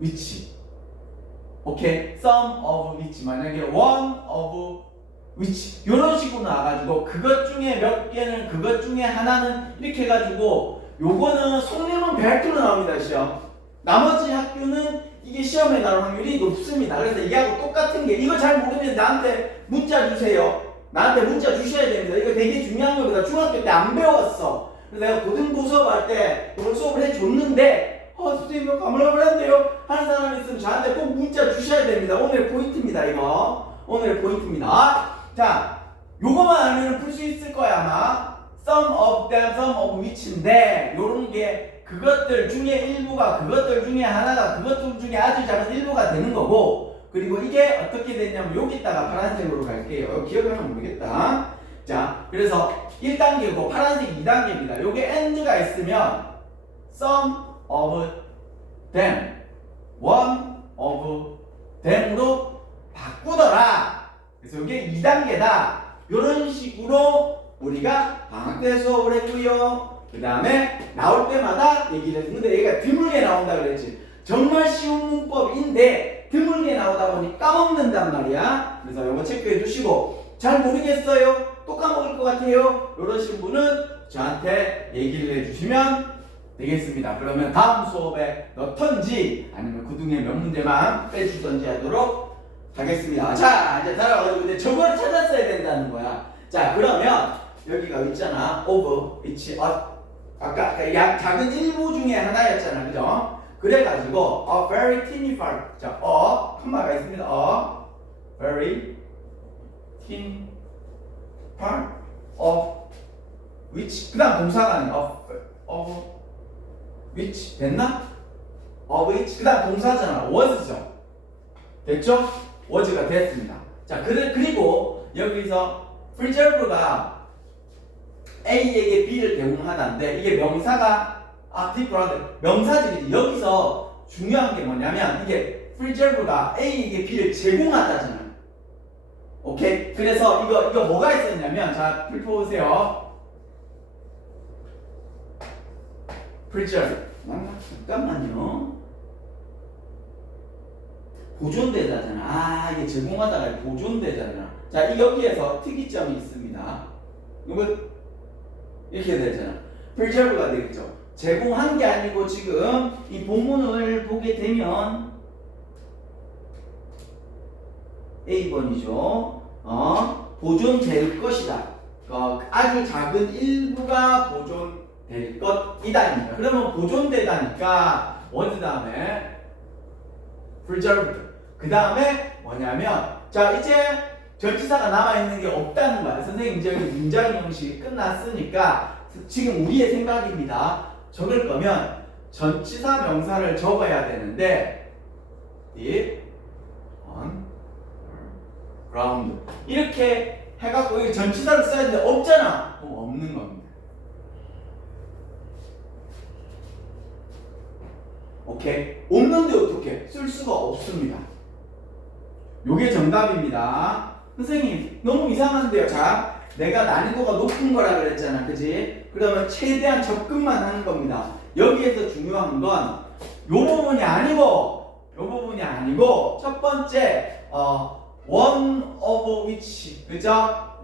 which. 오케이? Sum of which. 만약에 one of which 이런 식으로 나와가지고 그것 중에 몇 개는 그것 중에 하나는 이렇게 해가지고 요거는 속내문 100%로 나옵니다. 시험. 나머지 학교는 이게 시험에 나올 확률이 높습니다. 그래서 이게하고 똑같은 게 이거 잘 모르면 나한테 문자 주세요. 나한테 문자 주셔야 됩니다. 이거 되게 중요한 겁니다. 중학교 때 안 배웠어. 그래서 내가 고등부 수업할 때 이걸 수업을 해줬는데 선생님 이거 가물가물한데요 하는 사람이 있으면 저한테 꼭 문자 주셔야 됩니다. 오늘의 포인트입니다. 이거 오늘의 포인트입니다. 자, 요거만 알면 풀 수 있을 거야 아마. Some of them, some of which인데 요런 게 그것들 중에 일부가 그것들 중에 하나가 그것들 중에 아주 작은 일부가 되는 거고 그리고 이게 어떻게 되냐면 여기다가 파란색으로 갈게요. 여기 기억하면 모르겠다. 자, 그래서 1단계고 파란색이 2단계입니다. 요게 and가 있으면 some of them, one of them으로 바꾸더라. 그래서 이게 2단계다. 이런 식으로 우리가 방학 때 수업을 했고요. 그 다음에 나올 때마다 얘기를 했는데 얘가 드물게 나온다 그랬지. 정말 쉬운 문법인데 드물게 나오다 보니 까먹는단 말이야. 그래서 이거 체크해 주시고 잘 모르겠어요. 또 까먹을 것 같아요. 이러신 분은 저한테 얘기를 해주시면 되겠습니다. 그러면 다음 수업에 넣던지 아니면 그중에 몇 문제만 빼주던지 하도록 하겠습니다. 자, 이제 따라가지고 이제 저거를 찾았어야 된다는 거야. 자, 그러면 여기가 있잖아. of, which, 아까 작은 일부 중에 하나였잖아. 그죠? 그래가지고 a very tiny part. 자, 콤마가 있습니다. a very thin part of which. 그 다음 동사가 아니야. of which. 됐나? of which. 그 다음 동사잖아. was죠. 됐죠? was가 됐습니다. 자, 그리고 여기서 preserve가 A에게 B를 대응하다인데 이게 명사가 different 명사들이지. 여기서 중요한 게 뭐냐면 이게 preserve가 A에게 B를 제공하다잖아. 오케이? 그래서 이거 뭐가 있었냐면 자, 보세요. preserve. 잠깐만요. 보존대자잖아. 아, 이게 제공하다가 보존대자잖아. 자, 여기에서 특이점이 있습니다. 이거 이렇게 되잖아. preserve가 되겠죠. 제공한 게 아니고 지금 이 본문을 보게 되면 A번이죠. 보존될 것이다. 아주 작은 일부가 보존될 것이다. 그러면 보존되다니까 원드 다음에 preserved. 그 다음에 뭐냐면 자 이제 전치사가 남아있는 게 없다는 거야. 선생님 이제 문장 형식이 끝났으니까 지금 우리의 생각입니다. 적을 거면 전치사 명사를 적어야 되는데 did on ground 이렇게 해갖고 여기 전치사를 써야 되는데 없잖아. 그럼 없는 겁니다. 오케이? 없는데 어떻게? 쓸 수가 없습니다. 요게 정답입니다. 선생님 너무 이상한데요. 자, 내가 난이도가 높은 거라 그랬잖아. 그지? 그러면 최대한 접근만 하는 겁니다. 여기에서 중요한 건 요 부분이 아니고 첫 번째 one of which 그죠?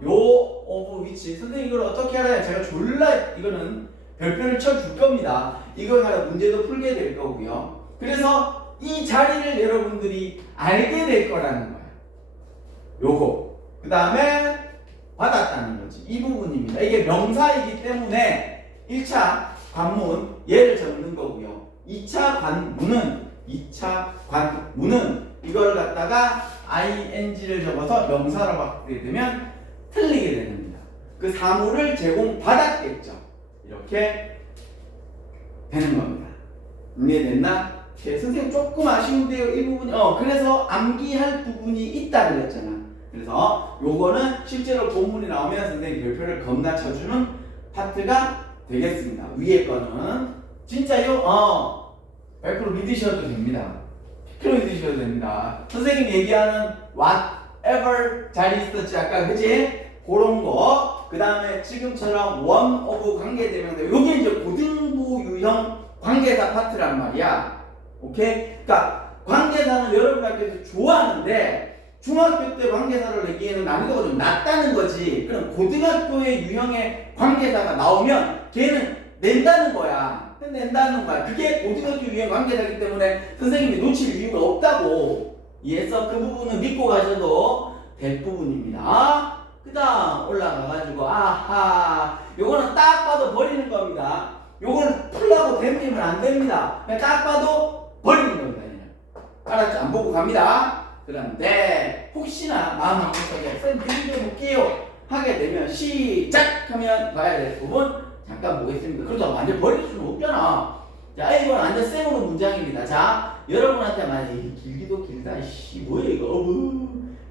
요 of which 선생님 이걸 어떻게 알아요? 제가 졸라 이거는 별표를 쳐줄 겁니다. 이걸 하나 문제도 풀게 될 거고요. 그래서 이 자리를 여러분들이 알게 될 거라는 거예요. 요거. 그 다음에 받았다는 거지. 이 부분입니다. 이게 명사이기 때문에 1차 관문 얘를 적는 거고요. 2차 관문은 이걸 갖다가 ing를 적어서 명사로 바꾸게 되면 틀리게 됩니다. 그 사물을 제공받았겠죠. 이렇게 되는 겁니다. 이해됐나? 선생님 조금 아쉬운데요. 이 부분이 그래서 암기할 부분이 있다 그랬잖아. 그래서 요거는 실제로 본문이 나오면 선생님 별표를 겁나 쳐주는 파트가 되겠습니다. 위에 거는 진짜요? 100% 믿으셔도 됩니다. 100% 믿으셔도 됩니다. 선생님 얘기하는 whatever 자리 있었지 아까 그지? 그런 거. 그 다음에 지금처럼 one of 관계대명사 요게 이제 고등부 유형 관계사 파트란 말이야. 오케이? 그러니까 관계사는 여러분 학교에서 좋아하는데 중학교 때 관계사를 내기에는 난이도가 좀 낮다는 거지. 그럼 고등학교의 유형의 관계사가 나오면 걔는 낸다는 거야. 그게 고등학교 유형 관계사이기 때문에 선생님이 놓칠 이유가 없다고. 이해해서 그 부분은 믿고 가셔도 될 부분입니다. 그 다음 올라가가지고 아하 요거는 딱 봐도 버리는 겁니다. 요거는 풀라고 댐기면 안 됩니다. 그냥 딱 봐도 버리는 겁니다. 알았죠? 안 보고 갑니다. 그런데 혹시나 마음 한번씩 쌤 드려볼게요 하게 되면 시작하면 봐야 될 부분 잠깐 보겠습니다. 그렇다고 완전 버릴 수는 없잖아. 자, 이건 완전 쌤으로 문장입니다. 자, 여러분한테 만약에 길기도 길다. 뭐야 이거?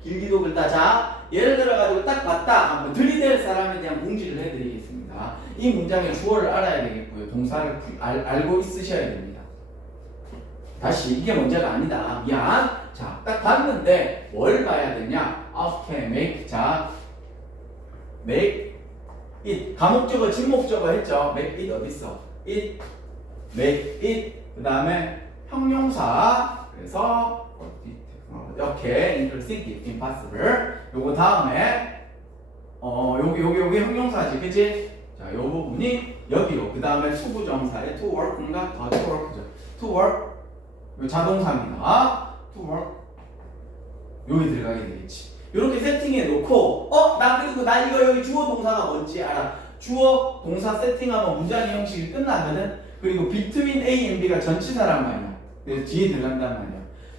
길기도 길다. 자, 예를 들어가지고 딱 봤다. 한번 들이댈 사람에 대한 공지를 해드리겠습니다. 이 문장의 주어를 알아야 되겠고요. 동사를 알고 있으셔야 됩니다. 다시 이게 문제가 아니다. 미안. 자, 딱 봤는데 뭘 봐야 되냐? Okay, make. 자, make it. 가목적어, 진목적어 했죠? make it 어딨어? it, make it. 그 다음에 형용사. 그래서 이렇게 impossible, impossible. 요거 다음에 요게 형용사지, 그치? 자, 요 부분이 여기로. 그 다음에 수부정사의 to work인가? to work죠. to work. 요 자동사입니다. to work. 여기 들어가게 되겠지. 이렇게 세팅해 놓고, 나 이거 여기 주어 동사가 뭔지 알아. 주어 동사 세팅하면 문장 형식이 끝나거든. 그리고 between A and B가 전치사란 말이야. 그래서 뒤에 들어간단 말이야.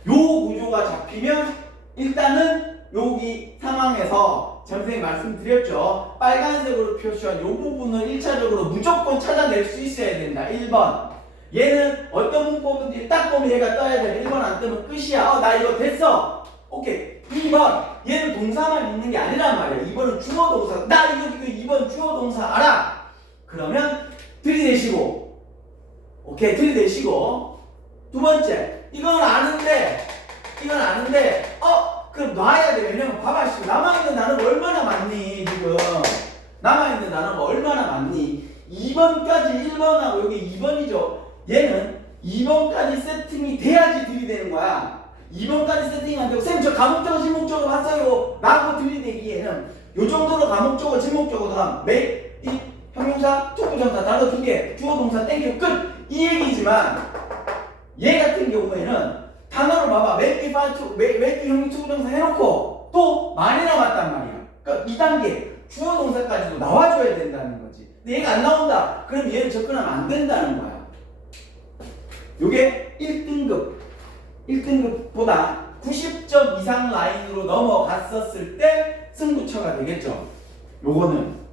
요 구조가 잡히면 일단은 여기 상황에서 선생님 말씀드렸죠. 빨간색으로 표시한 요 부분을 1차적으로 무조건 찾아낼 수 있어야 된다. 1번. 얘는 어떤 문법인지 딱 보면 얘가 떠야 돼. 1번 안 뜨면 끝이야. 나 이거 됐어. 오케이. 2번. 얘는 동사만 있는 게 아니란 말이야. 2번은 주어 동사. 나 이거 2번 주어 동사 알아. 그러면 들이대시고. 오케이. 들이대시고. 두 번째. 이건 아는데 그럼 놔야 돼. 왜냐면 봐봐. 남아있는 단어가 얼마나 많니 지금. 남아있는 단어가 얼마나 많니. 2번까지 1번하고 여기 2번이죠. 얘는 2번까지 세팅이 돼야지 들이대는 거야. 2번까지 세팅이 안 되고 쌤 저 가목적어 지목적어 봤어요 라고 들이대기에는 요 정도로 가목적어 지목적어 다음 make, it, 형용사, 투부정사 단어 2개 주어 동사 땡기고 끝 이 얘기지만 얘 같은 경우에는 단어를 봐봐 make, make 형용 투부정사 해놓고 또 많이 남았단 말이야. 그러니까 2단계 주어 동사까지도 나와줘야 된다는 거지. 근데 얘가 안 나온다 그럼 얘는 접근하면 안 된다는 거야. 요게 1등급보다 90점 이상 라인으로 넘어갔었을 때 승부처가 되겠죠. 요거는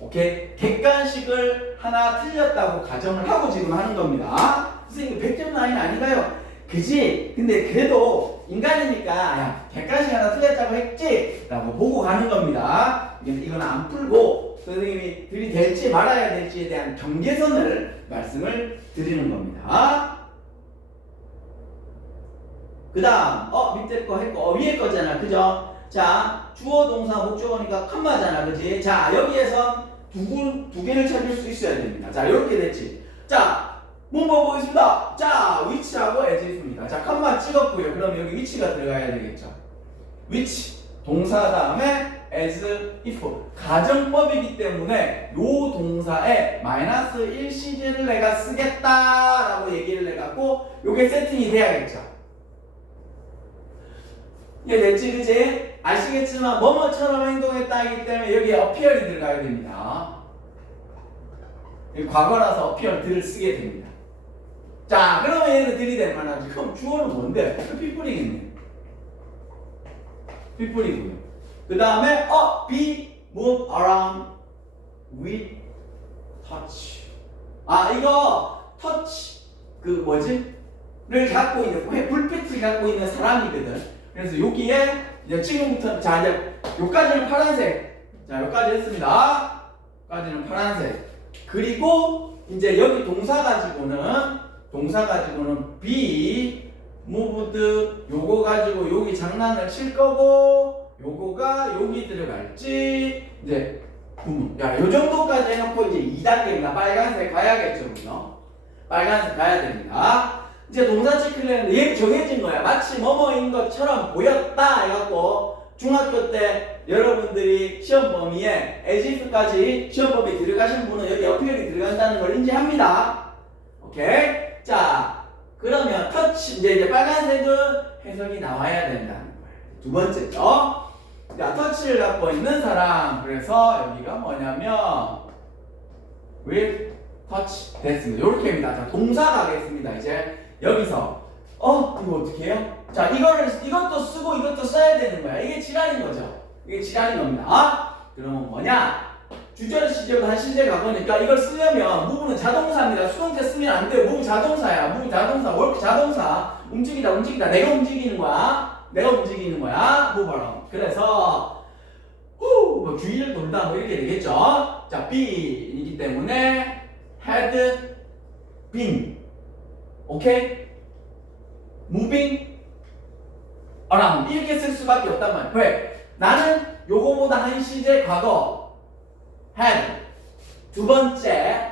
오케이 객관식을 하나 틀렸다고 가정을 하고 지금 하는 겁니다. 선생님 100점 라인 아닌가요? 그지? 근데 그래도 인간이니까 야 객관식 하나 틀렸다고 했지? 라고 보고 가는 겁니다. 이건 안 풀고 선생님이 들이댈지 말아야 될지에 대한 경계선을 말씀을 드리는 겁니다. 그 다음 밑에 거 했고 위에 거잖아 그죠? 자 주어 동사 목적어니까 컴마잖아 그지? 자 여기에서 두 개를 찾을 수 있어야 됩니다. 자 이렇게 됐지. 자 문법 보겠습니다. 자 위치하고 as if입니다. 자 컴마 찍었고요. 그럼 여기 위치가 들어가야 되겠죠. 위치 동사 다음에 as if 가정법이기 때문에 요 동사에 -1 시제를 내가 쓰겠다라고 얘기를 해갖고 요게 세팅이 돼야겠죠. 이게 됐지 그지? 아시겠지만 뭐뭐처럼 행동했다기 때문에 여기에 appear이 들어가야 됩니다. 과거라서 appear을 쓰게 됩니다. 자 그러면 얘는 들이댈 만하지. 그럼 주어는 뭔데? people이겠네. people이고요. 그 다음에 be move around with touch. 이거 touch 그 뭐지? 를 갖고 있는 불빛을 갖고 있는 사람이거든. 그래서 여기에 이제 지금부터 자 이제 요까지는 파란색. 자 요까지 했습니다. 여기까지는 파란색. 그리고 이제 여기 동사 가지고는 be moved 요거 가지고 여기 장난을 칠 거고 요거가 여기 들어갈지 이제 구문. 야 요 정도까지 해놓고 이제 2단계입니다. 빨간색 가야겠죠, 그죠? 빨간색 가야 됩니다. 이제 동사 체크를 했는데 얘 정해진 거야. 마치 뭐뭐인 것처럼 보였다 해갖고 중학교 때 여러분들이 시험 범위에 as if까지 시험 범위에 들어가신 분은 여기 appear이 들어간다는 걸 인지합니다. 오케이? 자 그러면 touch 이제 빨간색은 해석이 나와야 된다는 거예요. 두 번째죠. 자 touch를 갖고 있는 사람. 그래서 여기가 뭐냐면 with touch 됐습니다. 요렇게입니다. 자 동사 가겠습니다. 이제 여기서 이거 어떻게 해요? 자 이것도 쓰고 이것도 써야 되는 거야. 이게 지랄인 거죠. 이게 지랄인 겁니다. 그러면 뭐냐? 주절 시제보다 한 시제 가보니까 이걸 쓰려면 무브는 자동사입니다. 수동태 쓰면 안 돼요. 무브 자동사야. 무브 자동사, 월크 자동사. 움직이다. 내가 움직이는 거야. 무브랑. 그래서 뭐 주위를 돌다 뭐 이렇게 되겠죠. 자 be이기 때문에 had been 오케이? moving around 이렇게 쓸 수밖에 없단 말이야. 왜? 나는 요거보다 한 시제 과거 had 두 번째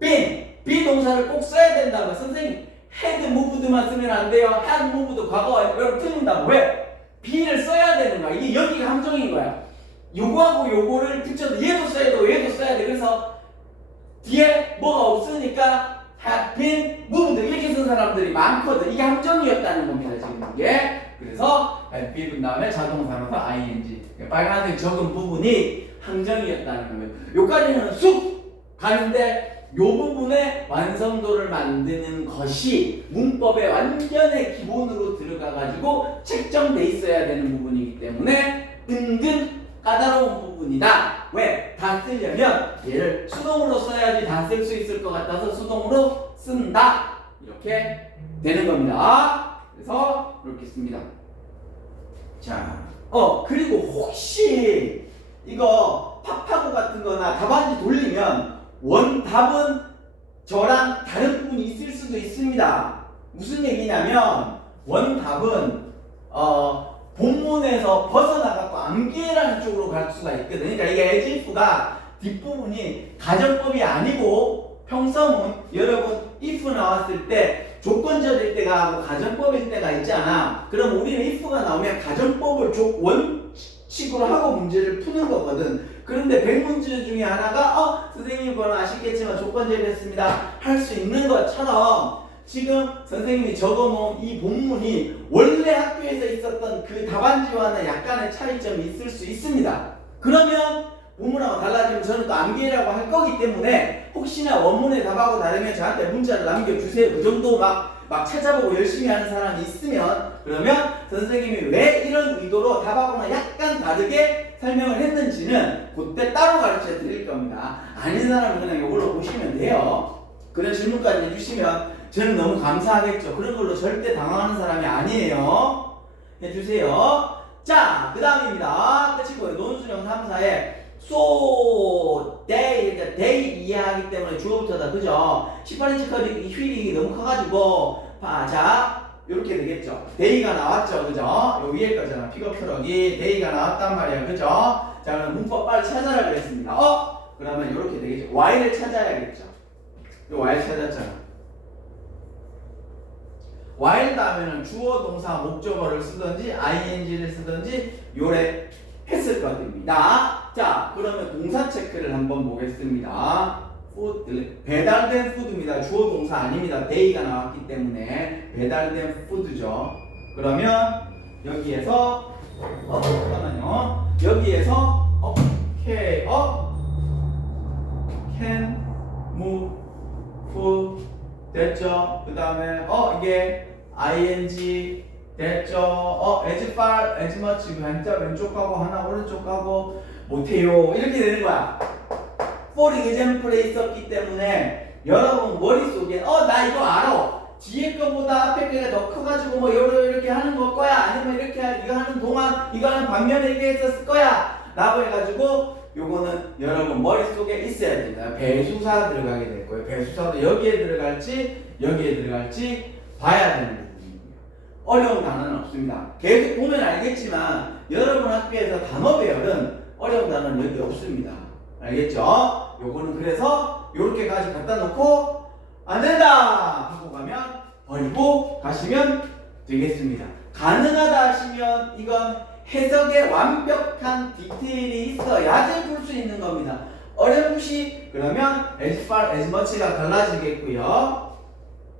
been 비동사를 꼭 써야 된다고. 선생님 had moved만 쓰면 안 돼요. had moved 과거 여러분 틀린다고. 왜? be를 써야 되는 거야. 이게 여기가 함정인 거야. 요거하고 요거를 붙여도 얘도 써야 되고 얘도 써야 돼. 그래서 뒤에 뭐가 없으니까 have been moved 이렇게 쓴 사람들이 많거든. 이게 함정이었다는 겁니다. 지금 이게. 그래서 have been 다음에 자동사로서 ing 빨간색 적은 부분이 함정이었다는 겁니다. 요까지는 쑥 가는데 요 부분의 완성도를 만드는 것이 문법의 완전의 기본으로 들어가가지고 책정돼 있어야 되는 부분이기 때문에 은근 까다로운 부분이다. 왜? 다 쓰려면 얘를 수동으로 써야지 다 쓸 수 있을 것 같아서 수동으로 쓴다. 이렇게 되는 겁니다. 그래서 이렇게 씁니다. 자, 그리고 혹시 이거 팝하고 같은 거나 답안지 돌리면 원답은 저랑 다른 부분이 있을 수도 있습니다. 무슨 얘기냐면 원답은 본문에서 벗어나갖고 암기라는 쪽으로 갈 수가 있거든요. 그러니까 이게 as if가 뒷부분이 가정법이 아니고 형성은 여러분 if 나왔을 때 조건절일 때가 하고 가정법일 때가 있잖아. 그럼 우리는 if가 나오면 가정법을 원칙으로 하고 문제를 푸는 거거든. 그런데 100문제 중에 하나가 선생님 그건 아시겠지만 조건절이었습니다 할 수 있는 것처럼 지금 선생님이 적어놓은 이 본문이 원래 학교에서 있었던 그 답안지와는 약간의 차이점이 있을 수 있습니다. 그러면 본문하고 달라지면 저는 또 암기라고 할 거기 때문에 혹시나 원문의 답하고 다르면 저한테 문자를 남겨주세요. 그 정도 막 찾아보고 열심히 하는 사람이 있으면 그러면 선생님이 왜 이런 의도로 답하고는 약간 다르게 설명을 했는지는 그때 따로 가르쳐 드릴 겁니다. 아닌 사람은 그냥 이걸로 보시면 돼요. 그런 질문까지 해주시면 저는 너무 감사하겠죠. 그런 걸로 절대 당황하는 사람이 아니에요. 해주세요. 자, 그 다음입니다. 끝이고요. 논술형 3사에 so, they, 그러니까 they 이해하기 때문에 주어부터다. 그죠? 18인치 커리 휠이 너무 커가지고 자, 이렇게 되겠죠. day가 나왔죠. 그죠? 요 위에 거잖아. 픽업 트럭이 day가 나왔단 말이야. 그죠? 자, 그럼 문법 빨리 찾아라 그랬습니다. 그러면 이렇게 되겠죠. y를 찾아야겠죠. 요 y 찾았잖아. while 다음에는 주어 동사 목적어를 쓰든지 ing를 쓰든지 요래 했을 것입니다. 자, 그러면 동사 체크를 한번 보겠습니다. food, 배달된 food입니다. 주어 동사 아닙니다. day가 나왔기 때문에 배달된 food죠. 그러면 여기에서 잠깐만요. 여기에서 okay, can, move, food 됐죠. 그 다음에 이게 ing 됐죠. as far as much 왼쪽 가고 하나 오른쪽 가고 못해요. 이렇게 되는 거야. for example에 있었기 때문에 여러분 머릿속에 나 이거 알아. 뒤에 거보다 앞에 거가 더 커가지고 뭐 이렇게 하는 걸 거야. 아니면 이렇게 이거 하는 동안 이거 하는 반면에 이게 있었을 거야. 라고 해가지고 요거는 여러분 머릿속에 있어야 됩니다. 배수사 들어가게 될 거예요. 배수사도 여기에 들어갈지 여기에 들어갈지 봐야 되는 부분입니다. 어려운 단어는 없습니다. 계속 보면 알겠지만 여러분 학교에서 단어 배열은 어려운 단어는 여기 없습니다. 알겠죠? 요거는 그래서 요렇게까지 갖다 놓고 안 된다 하고 가면 버리고 가시면 되겠습니다. 가능하다 하시면 이건 해석에 완벽한 디테일이 있어야지 풀 수 있는 겁니다. 어렴풋이 그러면 as far as much가 달라지겠고요.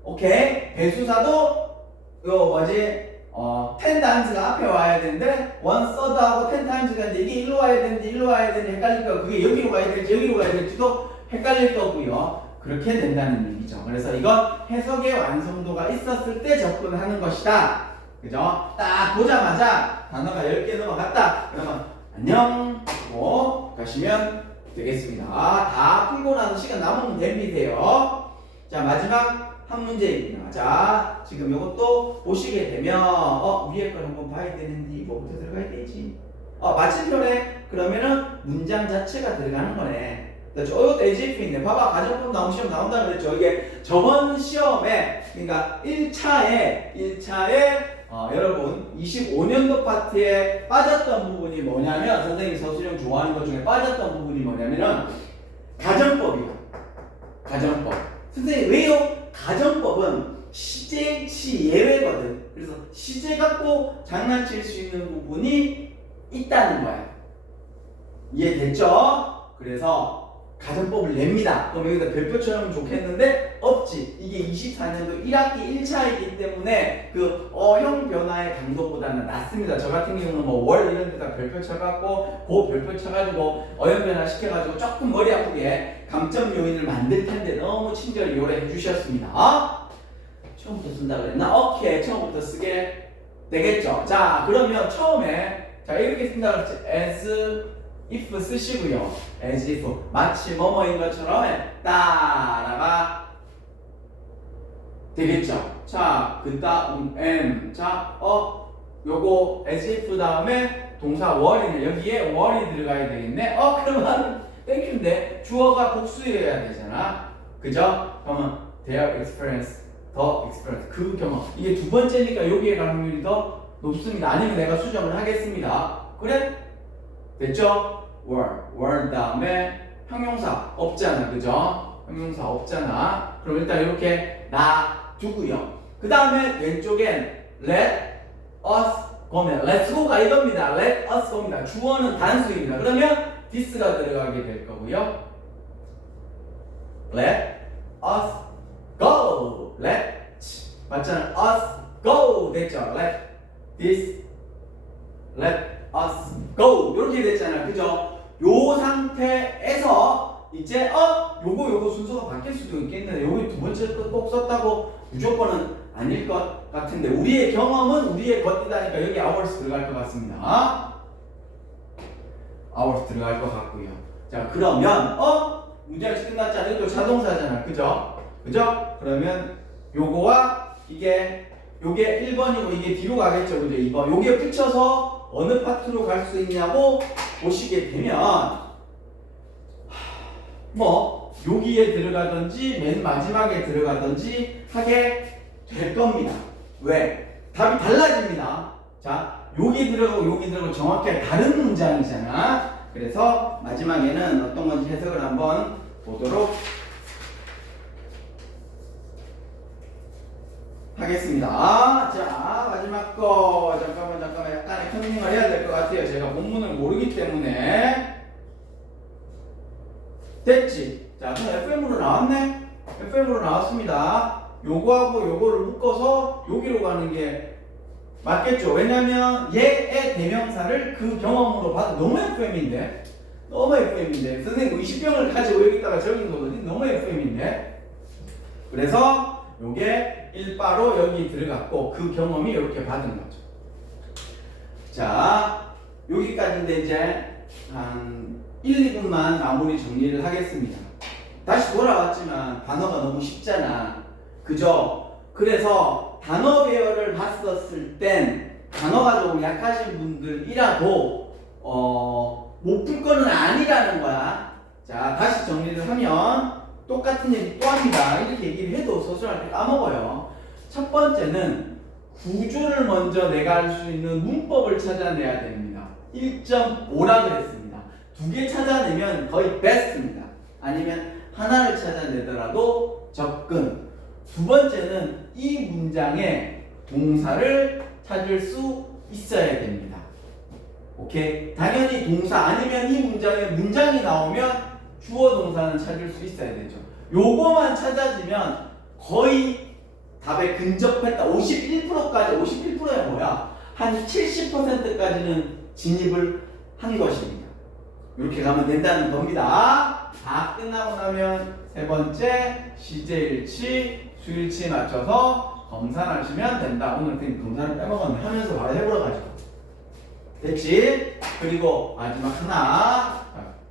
오케이. 배수사도 요 뭐지 10 times가 앞에 와야 되는데 1/3하고 10 times가 있는데 이게 일로 와야 되는데 일로 와야 되는데 헷갈릴까. 그게 여기로 가야 될지 여기로 가야 될지도 헷갈릴 거고요. 그렇게 된다는 얘기죠. 그래서 이건 해석의 완성도가 있었을 때 접근하는 것이다. 그죠? 딱 보자마자 단어가 10개 넘어갔다. 그러면 안녕 하고 가시면 되겠습니다. 다 풀고 나서 시간 남으면 됩니다요. 자, 마지막 한 문제입니다. 자, 지금 이것도 보시게 되면 위에 걸 한번 봐야 되는데 뭐부터 들어가야 되지? 마침표네. 그러면은 문장 자체가 들어가는 거네. 이것도 AJF 있네. 봐봐, 가정법 나온 시험 나온다 그랬죠. 이게 저번 시험에 그러니까 1차에 여러분 25년도 파트에 빠졌던 부분이 뭐냐면 선생님 서술형 좋아하는 것 중에 빠졌던 부분이 뭐냐면은 가정법이요. 가정법. 선생님 왜요? 가정법은 시제치 예외거든. 그래서 시제 갖고 장난칠 수 있는 부분이 있다는 거야. 이해됐죠? 그래서 가정법을 냅니다. 그럼 여기다 별표처럼 좋겠는데 없지. 이게 24년도 1학기 1차이기 때문에 그 어형 변화의 강도보다는 낮습니다. 저 같은 경우는 뭐 월 이런 데다 별표 쳐갖고 그 별표 쳐가지고 어형 변화 시켜가지고 조금 머리 아프게 감점 요인을 만들 텐데 너무 친절히 요래해 주셨습니다. 처음부터 쓴다 그랬나? 오케이, 처음부터 쓰게 되겠죠. 자, 그러면 처음에 자 이렇게 쓴다 그랬지. as if 쓰시고요. as if 마치 뭐뭐인 것처럼 따라가 되겠죠. 자, 그 다음 am. 자, 요거 as if 다음에 동사 were이네. 여기에 were이 들어가야 되겠네. 그러면 땡큐인데 주어가 복수여야 되잖아. 그죠? 그러면 their experience, the experience. 그 경험. 이게 두 번째니까 여기에 갈 확률이 더 높습니다. 아니면 내가 수정을 하겠습니다. 그래? 됐죠? were 다음에 형용사 없잖아. 그죠? 형용사 없잖아. 그럼 일단 이렇게 놔두고요. 그 다음에 왼쪽엔 let us go면 let's go가 이겁니다. let us go입니다. 주어는 단수입니다. 그러면 this가 들어가게 될 거고요. let us go. let 맞잖아. us go 됐죠. let us go 이렇게 됐잖아. 그죠? 요 상태에서 이제 요거 순서가 바뀔 수도 있겠는데 요거 두 번째 거 꼭 썼다고 무조건은 아닐 것 같은데 우리의 경험은 우리의 것이다니까 여기 hours 들어갈 것 같습니다. hours 들어갈 것 같고요. 자 그러면 문장이 끝났잖아. 이것도 자동사잖아. 그죠? 그러면 요거와 요게 1번이고 이게 뒤로 가겠죠. 그죠? 2번 요게 붙여서 어느 파트로 갈 수 있냐고 보시게 되면 뭐 여기에 들어가든지 맨 마지막에 들어가든지 하게 될 겁니다. 왜? 답이 달라집니다. 자, 여기 들어가고 정확하게 다른 문장이잖아. 그래서 마지막에는 어떤 건지 해석을 한번 보도록 하겠습니다. 자, 마지막 거 잠깐만 약간의 컨닝을 해야 될 것 같아요. 제가 본문을 모르기 때문에. 됐지? 자, 그럼 FM으로 나왔네? FM으로 나왔습니다. 요거하고 요거를 묶어서 여기로 가는 게 맞겠죠? 왜냐면 얘의 대명사를 그 경험으로 봐도 너무 FM인데 선생님 20병을 가지고 여기다가 적인 거거든. 너무 FM인데 그래서 요게 일바로 여기 들어갔고 그 경험이 이렇게 받은 거죠. 자, 여기까지인데 이제 한 1, 2분만 마무리 정리를 하겠습니다. 다시 돌아왔지만 단어가 너무 쉽잖아. 그죠? 그래서 단어 배열을 봤었을 땐 단어가 조금 약하신 분들이라도 못 풀 거는 아니라는 거야. 자, 다시 정리를 하면 똑같은 얘기 또 합니다. 이렇게 얘기를 해도 소설할 때 까먹어요. 첫 번째는 구조를 먼저 내가 알 수 있는 문법을 찾아내야 됩니다. 1.5라 그랬습니다. 2개 찾아내면 거의 베스트입니다. 아니면 하나를 찾아내더라도 접근. 두 번째는 이 문장의 동사를 찾을 수 있어야 됩니다. 오케이? 당연히 동사 아니면 이 문장에 문장이 나오면 주어 동사는 찾을 수 있어야 되죠. 요거만 찾아지면 거의 답에 근접했다. 51%까지 51%야 뭐야? 한 70%까지는 진입을 한 것입니다. 이렇게 가면 된다는 겁니다. 다 끝나고 나면 세 번째 시제일치, 수일치 맞춰서 검산하시면 된다. 오늘 선생님 검사를 빼먹었는데 하면서 바로 해보러 가죠. 됐지? 그리고 마지막 하나.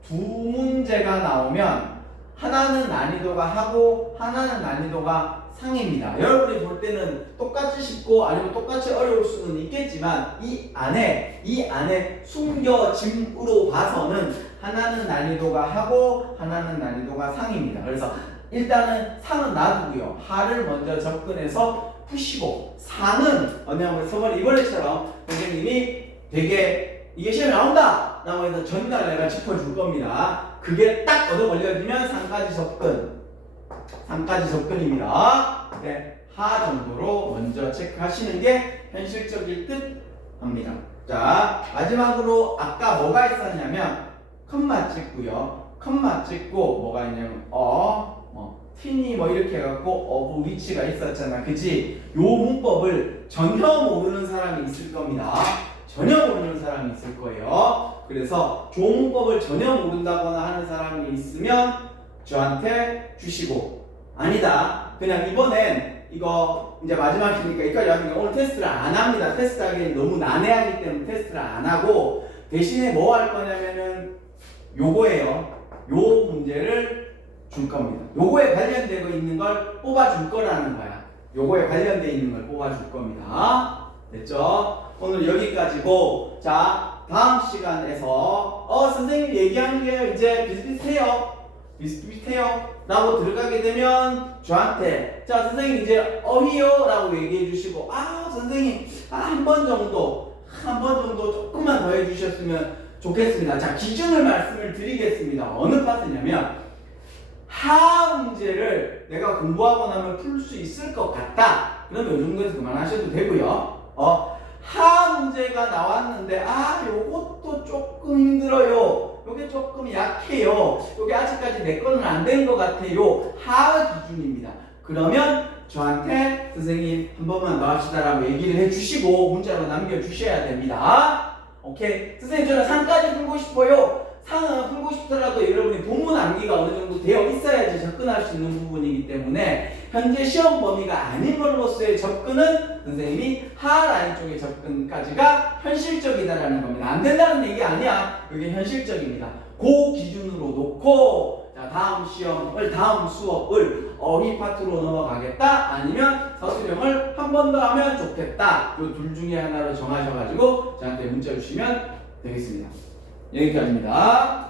두 문제가 나오면 하나는 난이도가 하고 하나는 난이도가 상입니다. 여러분이 볼 때는 똑같이 쉽고 아니면 똑같이 어려울 수는 있겠지만 이 안에 숨겨짐으로 봐서는 하나는 난이도가 하고 하나는 난이도가 상입니다. 그래서 일단은 상은 놔두고요. 하를 먼저 접근해서 푸시고 상은 뭐냐면 이번에처럼 선생님이 되게 이게 시험에 나온다! 라고 해서 전날 내가 짚어줄 겁니다. 그게 딱 얻어 걸려지면 상까지 접근입니다. 네, 하 정도로 먼저 체크하시는 게 현실적일 듯 합니다. 자, 마지막으로 아까 뭐가 있었냐면 컴마 찍고요. 컴마 찍고 뭐가 있냐면 티니 이렇게 해갖고 어부 위치가 있었잖아. 그치? 요 문법을 전혀 모르는 사람이 있을 겁니다. 전혀 모르는 사람이 있을 거예요. 그래서 조문법을 전혀 모른다거나 하는 사람이 있으면 저한테 주시고, 아니다, 그냥 이번엔 이거 이제 마지막이니까 여기까지 왔으니까 오늘 테스트를 안 합니다. 테스트하기엔 너무 난해하기 때문에 테스트를 안 하고 대신에 뭐 할 거냐면은 요거예요. 요 문제를 줄 겁니다. 요거에 관련되어 있는 걸 뽑아줄 거라는 거야. 요거에 관련되어 있는 걸 뽑아줄 겁니다. 됐죠? 오늘 여기까지고, 자, 다음 시간에서 선생님 얘기하는 게 이제 비슷비슷해요 라고 들어가게 되면 저한테 자, 선생님 이제 어휘요 라고 얘기해 주시고, 선생님 한 번 정도 조금만 더 해주셨으면 좋겠습니다. 자, 기준을 말씀을 드리겠습니다. 어느 파트냐면 하 문제를 내가 공부하고 나면 풀 수 있을 것 같다. 그러면 이 정도에서 그만하셔도 되고요. 하 문제가 나왔는데 요것도 조금 힘들어요. 요게 조금 약해요. 요게 아직까지 내 거는 안 된 것 같아요. 하 기준입니다. 그러면 저한테 선생님 한 번만 더 합시다라고 얘기를 해주시고 문자로 남겨주셔야 됩니다. 오케이. 선생님 저는 상까지 풀고 싶어요. 상은 풀고 싶더라도 여러분이 본문 암기가 어느 정도 되어 있어야지 접근할 수 있는 부분이기 때문에 현재 시험 범위가 아닌 걸로서의 접근은 선생님이 하 라인 쪽의 접근까지가 현실적이다라는 겁니다. 안 된다는 얘기 아니야. 이게 현실적입니다. 그 기준으로 놓고 자, 다음 수업을 어휘 파트로 넘어가겠다 아니면 서술형을 한 번 더 하면 좋겠다. 이 둘 중에 하나로 정하셔가지고 저한테 문자 주시면 되겠습니다. 여기까지입니다.